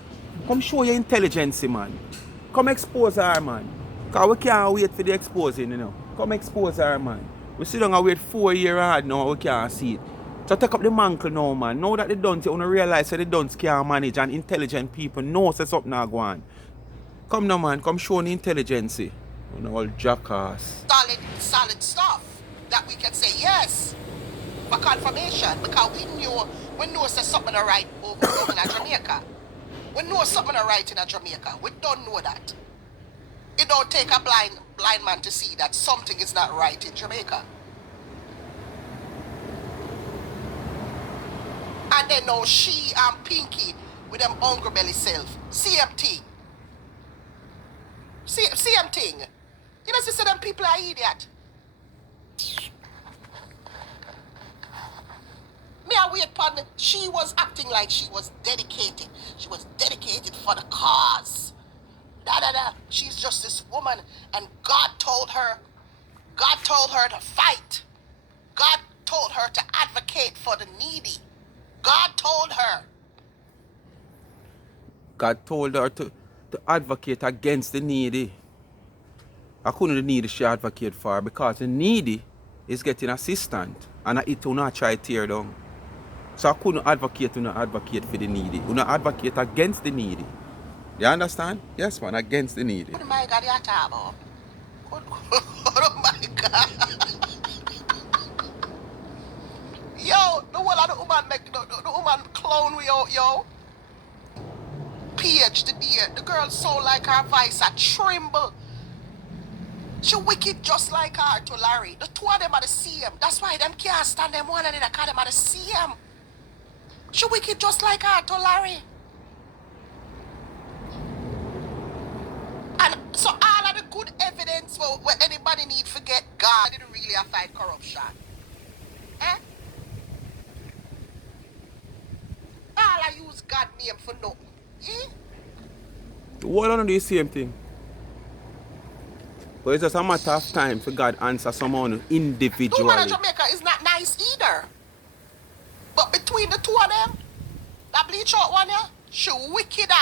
Come show your intelligence, man. Come expose her, man. Because we can't wait for the exposing, you know. Come expose her, man. We sit down and wait 4 years hard now, we can't see it. So take up the mantle now, man. Now that they don't, you realize that the dunce can't manage and intelligent people know that something not going on. Come now, man. Come show the intelligence. You know, all jackass. Solid stuff that we can say yes for confirmation, because we know there's something right over in Jamaica. We know something right in Jamaica. We don't know that. It don't take a blind man to see that something is not right in Jamaica. And then now she and Pinky with them hungry belly self. Same thing. Same thing. You know, see them people are idiot. Me I wait upon. She was acting like she was dedicated. She was dedicated for the cause. She's just this woman, and God told her to fight. God told her to advocate for the needy. God told her to advocate against the needy. I couldn't the needy she advocate for, because the needy is getting assistance and it will not try to tear down. So I couldn't advocate for the needy. We not advocate against the needy. You understand? Yes, man, against the needy. Oh my God, you're talking. Oh my God. Yo, the whole of the woman make the woman clown we out, yo. Page the girl so like her voice a tremble. She wicked just like her to Larry. The two of them are the same. That's why them can't stand them one another, because them are the same. She wicked just like her to Larry. And so all of the good evidence for where anybody need to get God didn't really fight corruption. Eh? All I use God name for nothing. Eh? Why don't do the same thing? But it's just a matter of time for God answer someone individually. The one in Jamaica is not nice either. But between the two of them, that bleach out one, yeah, she wickeder.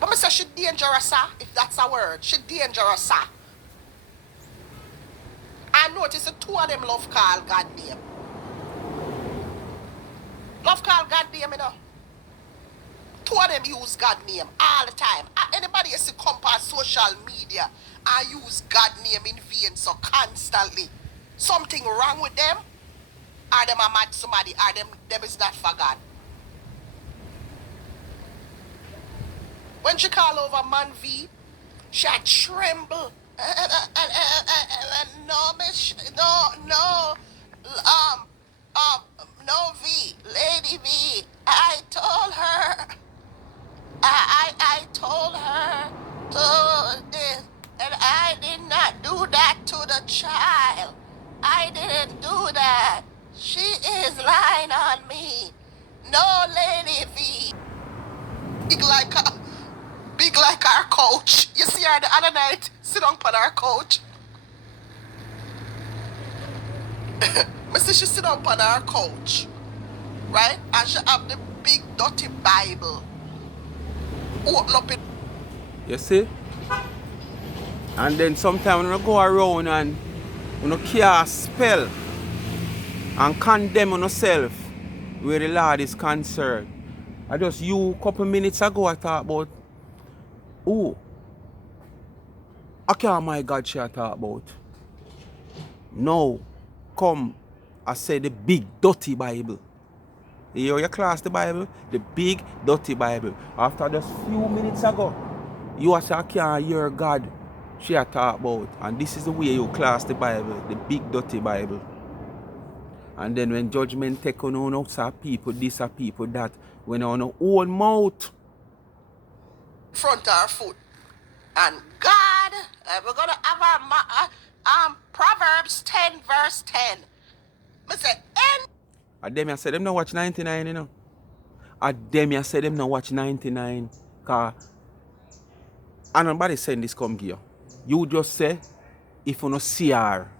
But I say she dangerous, if that's a word. She dangerous. I notice the two of them love call God name. Love call God name, you know. Two of them use God name all the time. Anybody else come on social media and use God name in vain so constantly? Something wrong with them? Are them a mad somebody? Are them is not for God? When she call over Man V, she had tremble. No, miss, no, um, no V, Lady V. I told her, I told her to this, and I did not do that to the child. I didn't do that. She is lying on me. No, Lady V. Big like our coach. You see her the other night, sit on our couch. I see she sit on our couch, right? And she have the big dirty Bible. Open up it. You see? And then sometimes when you go around and you cast spell and condemn on yourself where the Lord is concerned. I just you a couple minutes ago I thought about I can't my God she talk about. No. Come, I say the big dirty Bible. You hear your class the Bible? The big dirty Bible. After just few minutes ago, you say I can't hear God she talk about. And this is the way you class the Bible, the big dirty Bible. And then when judgment take on outside people, this are people that when on our own mouth. Front our foot. And God, we're going to have our Proverbs 10 verse 10. I say, and them I say them not watch 99, you know. And them I say them not watch 99. Cause and nobody saying this come here. You just say, if you don't see her,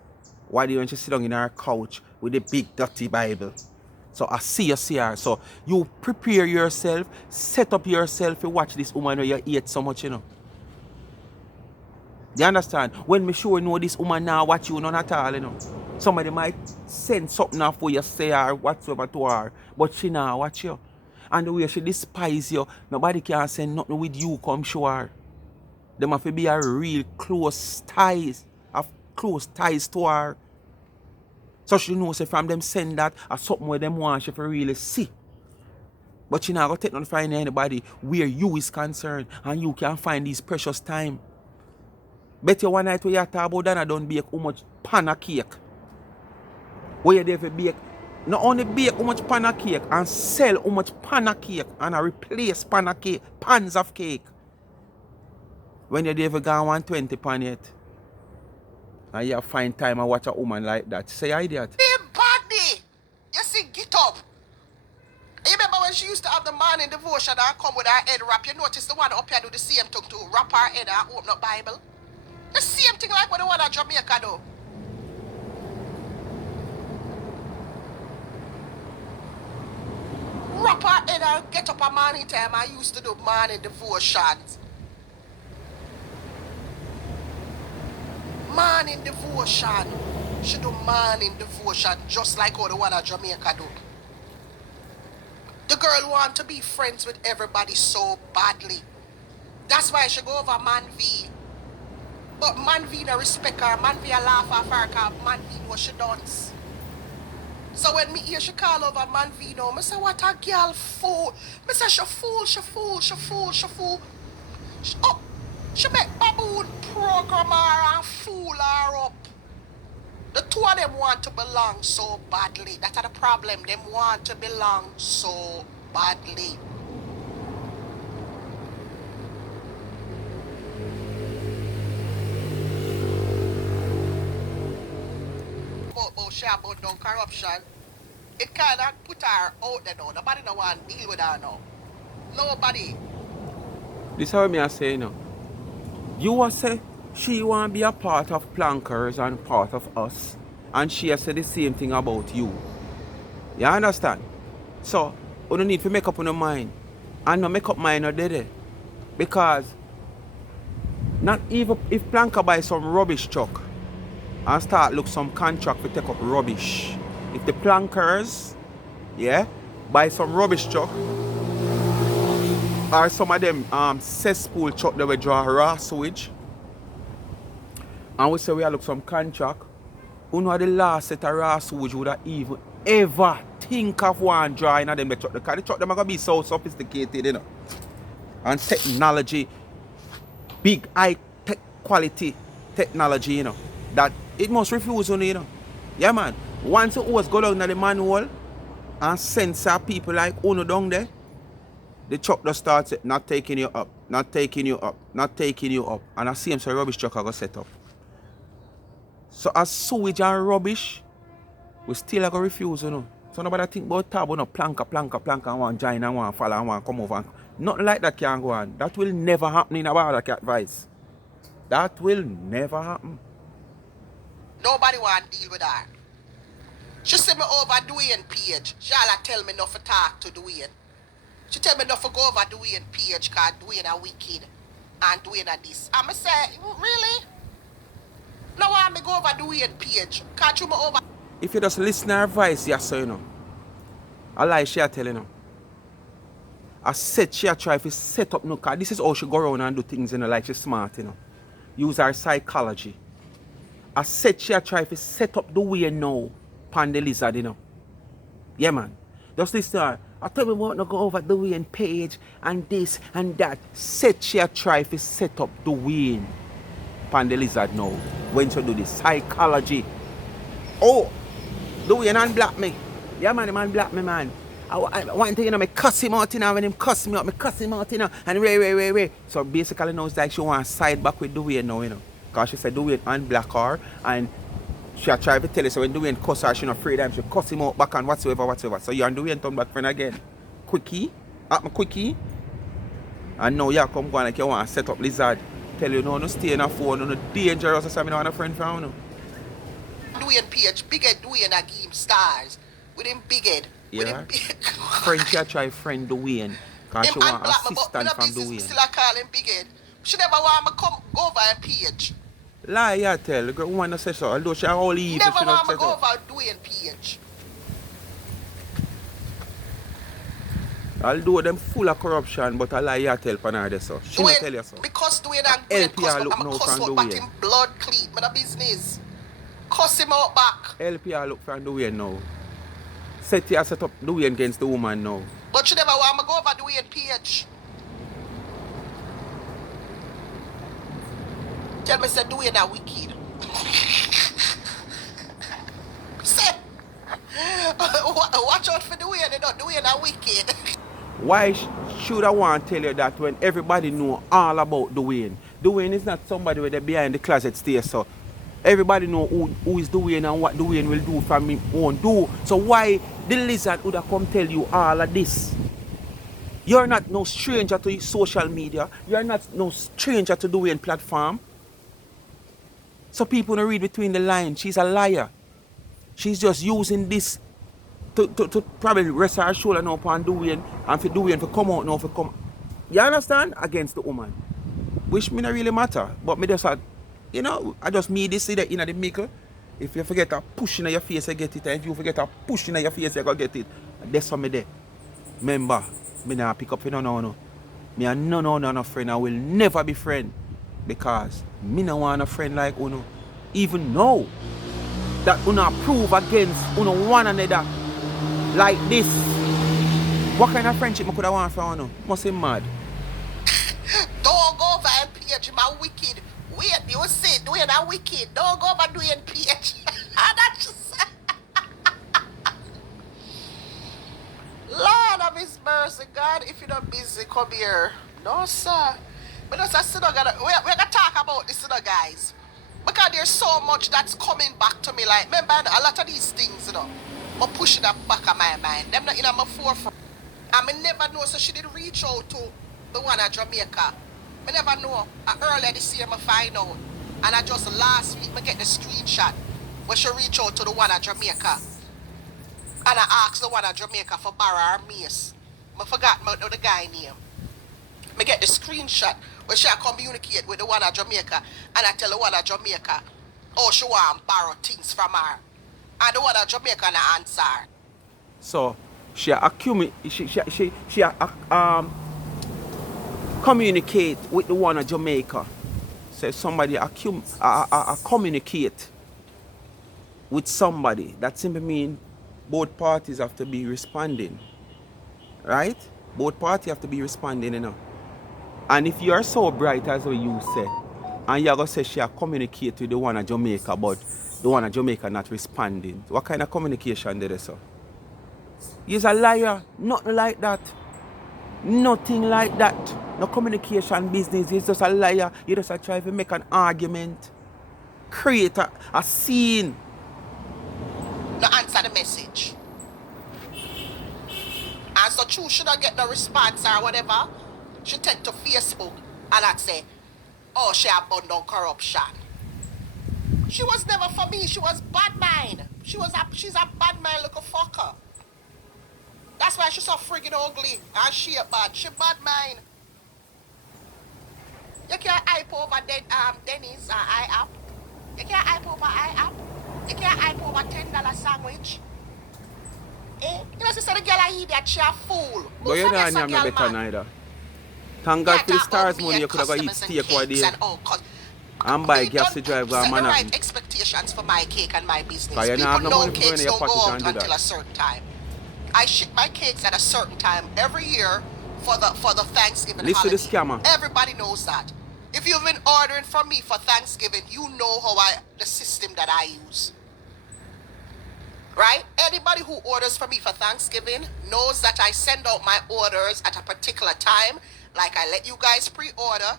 why do you want to sit down in her couch with the big dirty Bible? So I see her. So you prepare yourself, set up yourself to watch this woman who you hate so much, you know. You understand? When me sure know this woman now watch you none at all, you know. Somebody might send something off for you say her whatsoever to her, but she now watch you. And the way she despise you, nobody can send nothing with you come show her. Them have to be a real close ties to her. So she knows say from them send that or something where them want she to really see. But she not going to take nothing from anybody where you is concerned and you can find this precious time. Bet you one night where you talk about that I don't bake how much pan of cake. Where you there for bake, not only bake how much pan of cake and sell how much pan of cake and replace pan of cake, pans of cake. When you there for go 120 pan yet. And you find time and watch a woman like that. Say I idiot. Hey, body! You see, get up. You remember when she used to have the morning devotion and come with her head wrap? You notice the one up here do the same thing to wrap her head and open up Bible? The same thing like what the one at Jamaica do. Wrap her head and get up a morning time. I used to do morning devotions. Morning devotion. She do morning devotion just like how the one at Jamaica do. The girl want to be friends with everybody so badly. That's why she go over Man V. But Man V no respect her. Man V a laugh at her because Man V know she dance. So when me hear she call over Man V now, I say what a girl fool. I say she fool. She make baboon program her and fool her up. The two of them want to belong so badly. That's the problem. Them want to belong so badly. About she about down corruption. It kind of put her out there now. Nobody no want to deal with her now. Nobody. This is how me I say now. You will say she want to be a part of Plankers and part of us. And she has said the same thing about you. You understand? So, you don't need to make up on your mind. And no make up mind or did it. Because not even if Planker buy some rubbish truck and start look some contract to take up rubbish. If the Plankers, buy some rubbish truck Or some of them cesspool truck that we draw raw sewage. And we say we look some contract. Who know the last set of raw sewage would have even ever think of one drawing of them the truck. Because the truck them are gonna be so sophisticated, you know. And technology, big high tech quality technology, you know. That it must refuse on you know. Yeah man. Once you always go down to the manual and censor people like Uno down there, the truck just starts not taking you up, not taking you up, not taking you up. And I see him so rubbish truck I go set up. So as sewage and rubbish, we still are going to refuse, you know. So nobody think about tab, you know, planka, and want join and want follow and want come over. Nothing like that can go on. That will never happen in a border cat advice. That will never happen. Nobody want to deal with her. She send me over Dwayne page. Shall tell me not to talk to Dwayne. She tell me not to go over Dwayne page because Dwayne a wicked and Dwayne a this. I'ma say, really? No want me go over Dwayne page. Can't you me over? If you just listen to her voice, yes, so you know. I lie she a tell you know. I said she a try to set up no car. This is how she go around and do things, you know, like she's smart, you know. Use her psychology. I said she a try to set up the way now pan the lizard, you know. Yeah man. Just listen to her. I tell me what to go over the Wayne page and this and that. Said she a try to set up the Wayne pan the lizard now. When she do this psychology. Oh, the Wayne unblock me. Yeah man, the man block me man. I want to, you know, me cuss him out, you know, when him cuss me out, me cuss him out, you know, and way. So basically now it's like she want to side back with Dwayne now, you know. Because she said Dwayne unblock her and she try to tell you, so when Dwayne cuss her, she not afraid of him, she cuss him out back and whatsoever. So you and Dwayne turn back friend again. Quickie, at my quickie. And now you come go like you want to set up lizard. Tell you no stay in a phone, no dangerous or something, no friend from you. Dwayne page, big head Dwayne a give him stars. With him big head. With Yeah. him big Friend she try friend Dwayne. Because she want assistance from Dwayne. Still I call him big head. She never want me come go over him page. Lie, yeah, tell. The girl woman say so. Although she all evil, Never she want don't me say go so. over Dwayne page. Although them full of corruption, but I lie, yeah, tell Panada so. She not tell you so. Because Dwayne and Dwayne LPR look I'm now a cuss from out back Dwayne. him blood clean. Man a business. Cuss him out back. LPR look from Dwayne now. Set up Dwayne against the woman now. But she never want me go over Dwayne page. Tell me say Dwayne a wicked. Say watch out for Dwayne, you know, Dwayne a wicked. Why should I want to tell you that when everybody know all about Dwayne? Dwayne is not somebody where they behind the closet stay so. Everybody know who is Dwayne and what Dwayne will do from him own do. So why the lizard would have come tell you all of this? You're not no stranger to social media. You're not no stranger to Dwayne platform. So people don't read between the lines. She's a liar. She's just using this to probably rest her shoulder now upon Dwayne and for Dwayne to come out now for come. You understand? Against the woman. Which me not really matter. But me just you know, I just me this see that in the middle. If you forget a push in your face, you get it. And if you forget a push in your face, you go get it. That's for me there. Remember, me not pick up for no. Me and no friend. I will never be friend. Because me no want a friend like Uno. Even now that Uno prove against Uno one another like this. What kind of friendship I could have want from Uno? Must be mad. Don't go over and page my wicked. Wait, you say Dwayne a wicked. Don't go over Dwayne page. That just Lord of his mercy, God, if you're not busy, come here. No, sir. But no, sir, we're gonna talk about this, guys. Because there's so much that's coming back to me. Like, remember, a lot of these things, I'm pushing that back of my mind. Them not in my forefront. And I never know, so she did reach out to the one at Jamaica. I never know. Earlier this year, I find out. And I just last week, I get the screenshot where she reach out to the one at Jamaica. And I asked the one at Jamaica for borrow her mace. I forgot the guy name. I get the screenshot where she communicate with the one at Jamaica. And I tell the one at Jamaica, oh, she want to borrow things from her. And the one at Jamaica na answer. So she accumulate. communicate with the one of Jamaica. Say somebody communicate with somebody. That simply means both parties have to be responding. Right? Both parties have to be responding, you know. And if you are so bright as what you say, and you're going to say she communicate with the one of Jamaica, but the one of Jamaica not responding, what kind of communication did they say? He's a liar. Nothing like that. Nothing like that. No communication business. He's just a liar. You just try to make an argument. Create a scene. No answer the message. And so true, she don't get no response or whatever. She take to Facebook and I say, oh, she abandoned corruption. She was never for me. She was bad mind. She's a bad mind little fucker. That's why she's so friggin' ugly and she a bad. She bad mind. You can't hype over Denny's IAP. You can't hype over IAP. You can't hype over $10 sandwich. Eh? You know, sister, the girl I eat that she a fool. But you don't have no better neither. Thank God for the stars money you could have got eat steak one day. And buy gas to drive set the man. right expectations for my cake and my business. You People have no know money for cakes going in your don't go pocket out and do until that. a certain time. I ship my cakes at a certain time every year for the Thanksgiving Listen holiday. to the scammer. Everybody knows that. If you've been ordering from me for Thanksgiving, you know the system that I use. Right? Anybody who orders from me for Thanksgiving knows that I send out my orders at a particular time. Like I let you guys pre-order.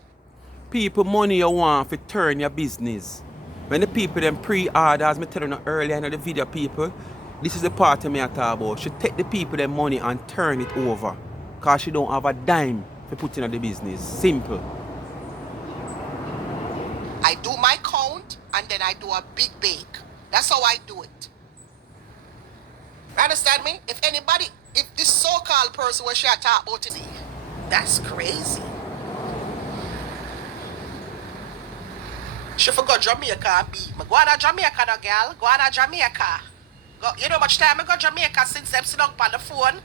People money you want to turn your business. When the people them pre-order, as I tell you earlier in the video, people, this is the part of me I talk about. She take the people them money and turn it over. Because she don't have a dime to put in the business. Simple. I do my count and then I do a big bake. That's how I do it. Understand me? If this so-called person was she talk about today, that's crazy. She forgot Jamaica and be. I go to Jamaica now, girl. Go to Jamaica. You know how much time I go to Jamaica since them sit up on the phone?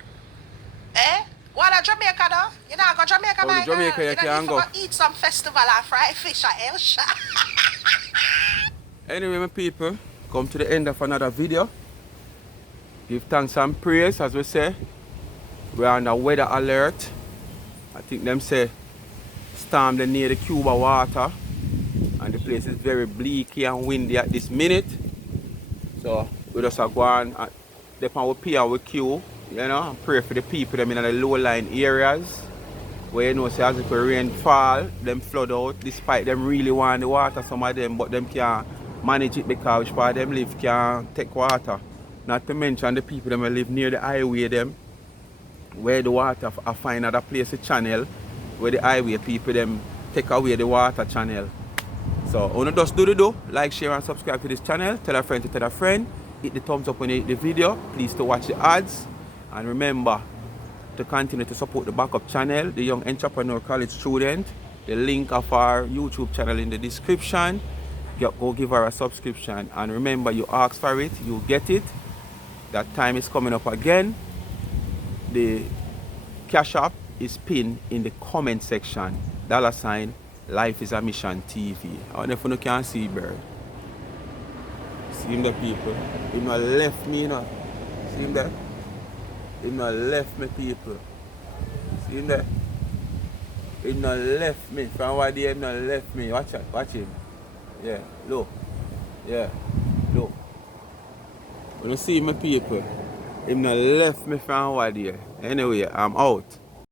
Eh? Go to Jamaica now. You know I go to Jamaica, Oh, my Jamaica girl. you can go. Eat some festival and fry fish at Elsha. Anyway, my people, come to the end of another video. Give thanks and praise, as we say. We're on a weather alert. I think them say storm near the Cuba water. And the place is very bleak and windy at this minute. So we just go on depend on pay our queue, you know, and pray for the people them in the low lying areas. Where you know say as if the rain fall, them flood out, despite them really want the water, some of them, but them can't manage it because part of them live can't take water. Not to mention the people that live near the highway them, where the water I find other place to channel, where the highway people them take away the water channel. So wanna just do the do, like, share and subscribe to this channel, tell a friend to tell a friend, hit the thumbs up when you hit the video, please to watch the ads, and remember to continue to support the backup channel, the Young Entrepreneur College Student. The link of our YouTube channel in the description. Go give her a subscription, and remember, you ask for it, you get it. That time is coming up again. The cash app is pinned in the comment section. $ Life is a Mission TV. I wonder if you can see bird. See him there, people. He not left me, you know. See him there? He not left me, people. See him there? He not left me. From what day he not left me. Watch it. Watch him. Yeah, look. Yeah, look. When you see my people, he not left me from what day. Anyway, I'm out.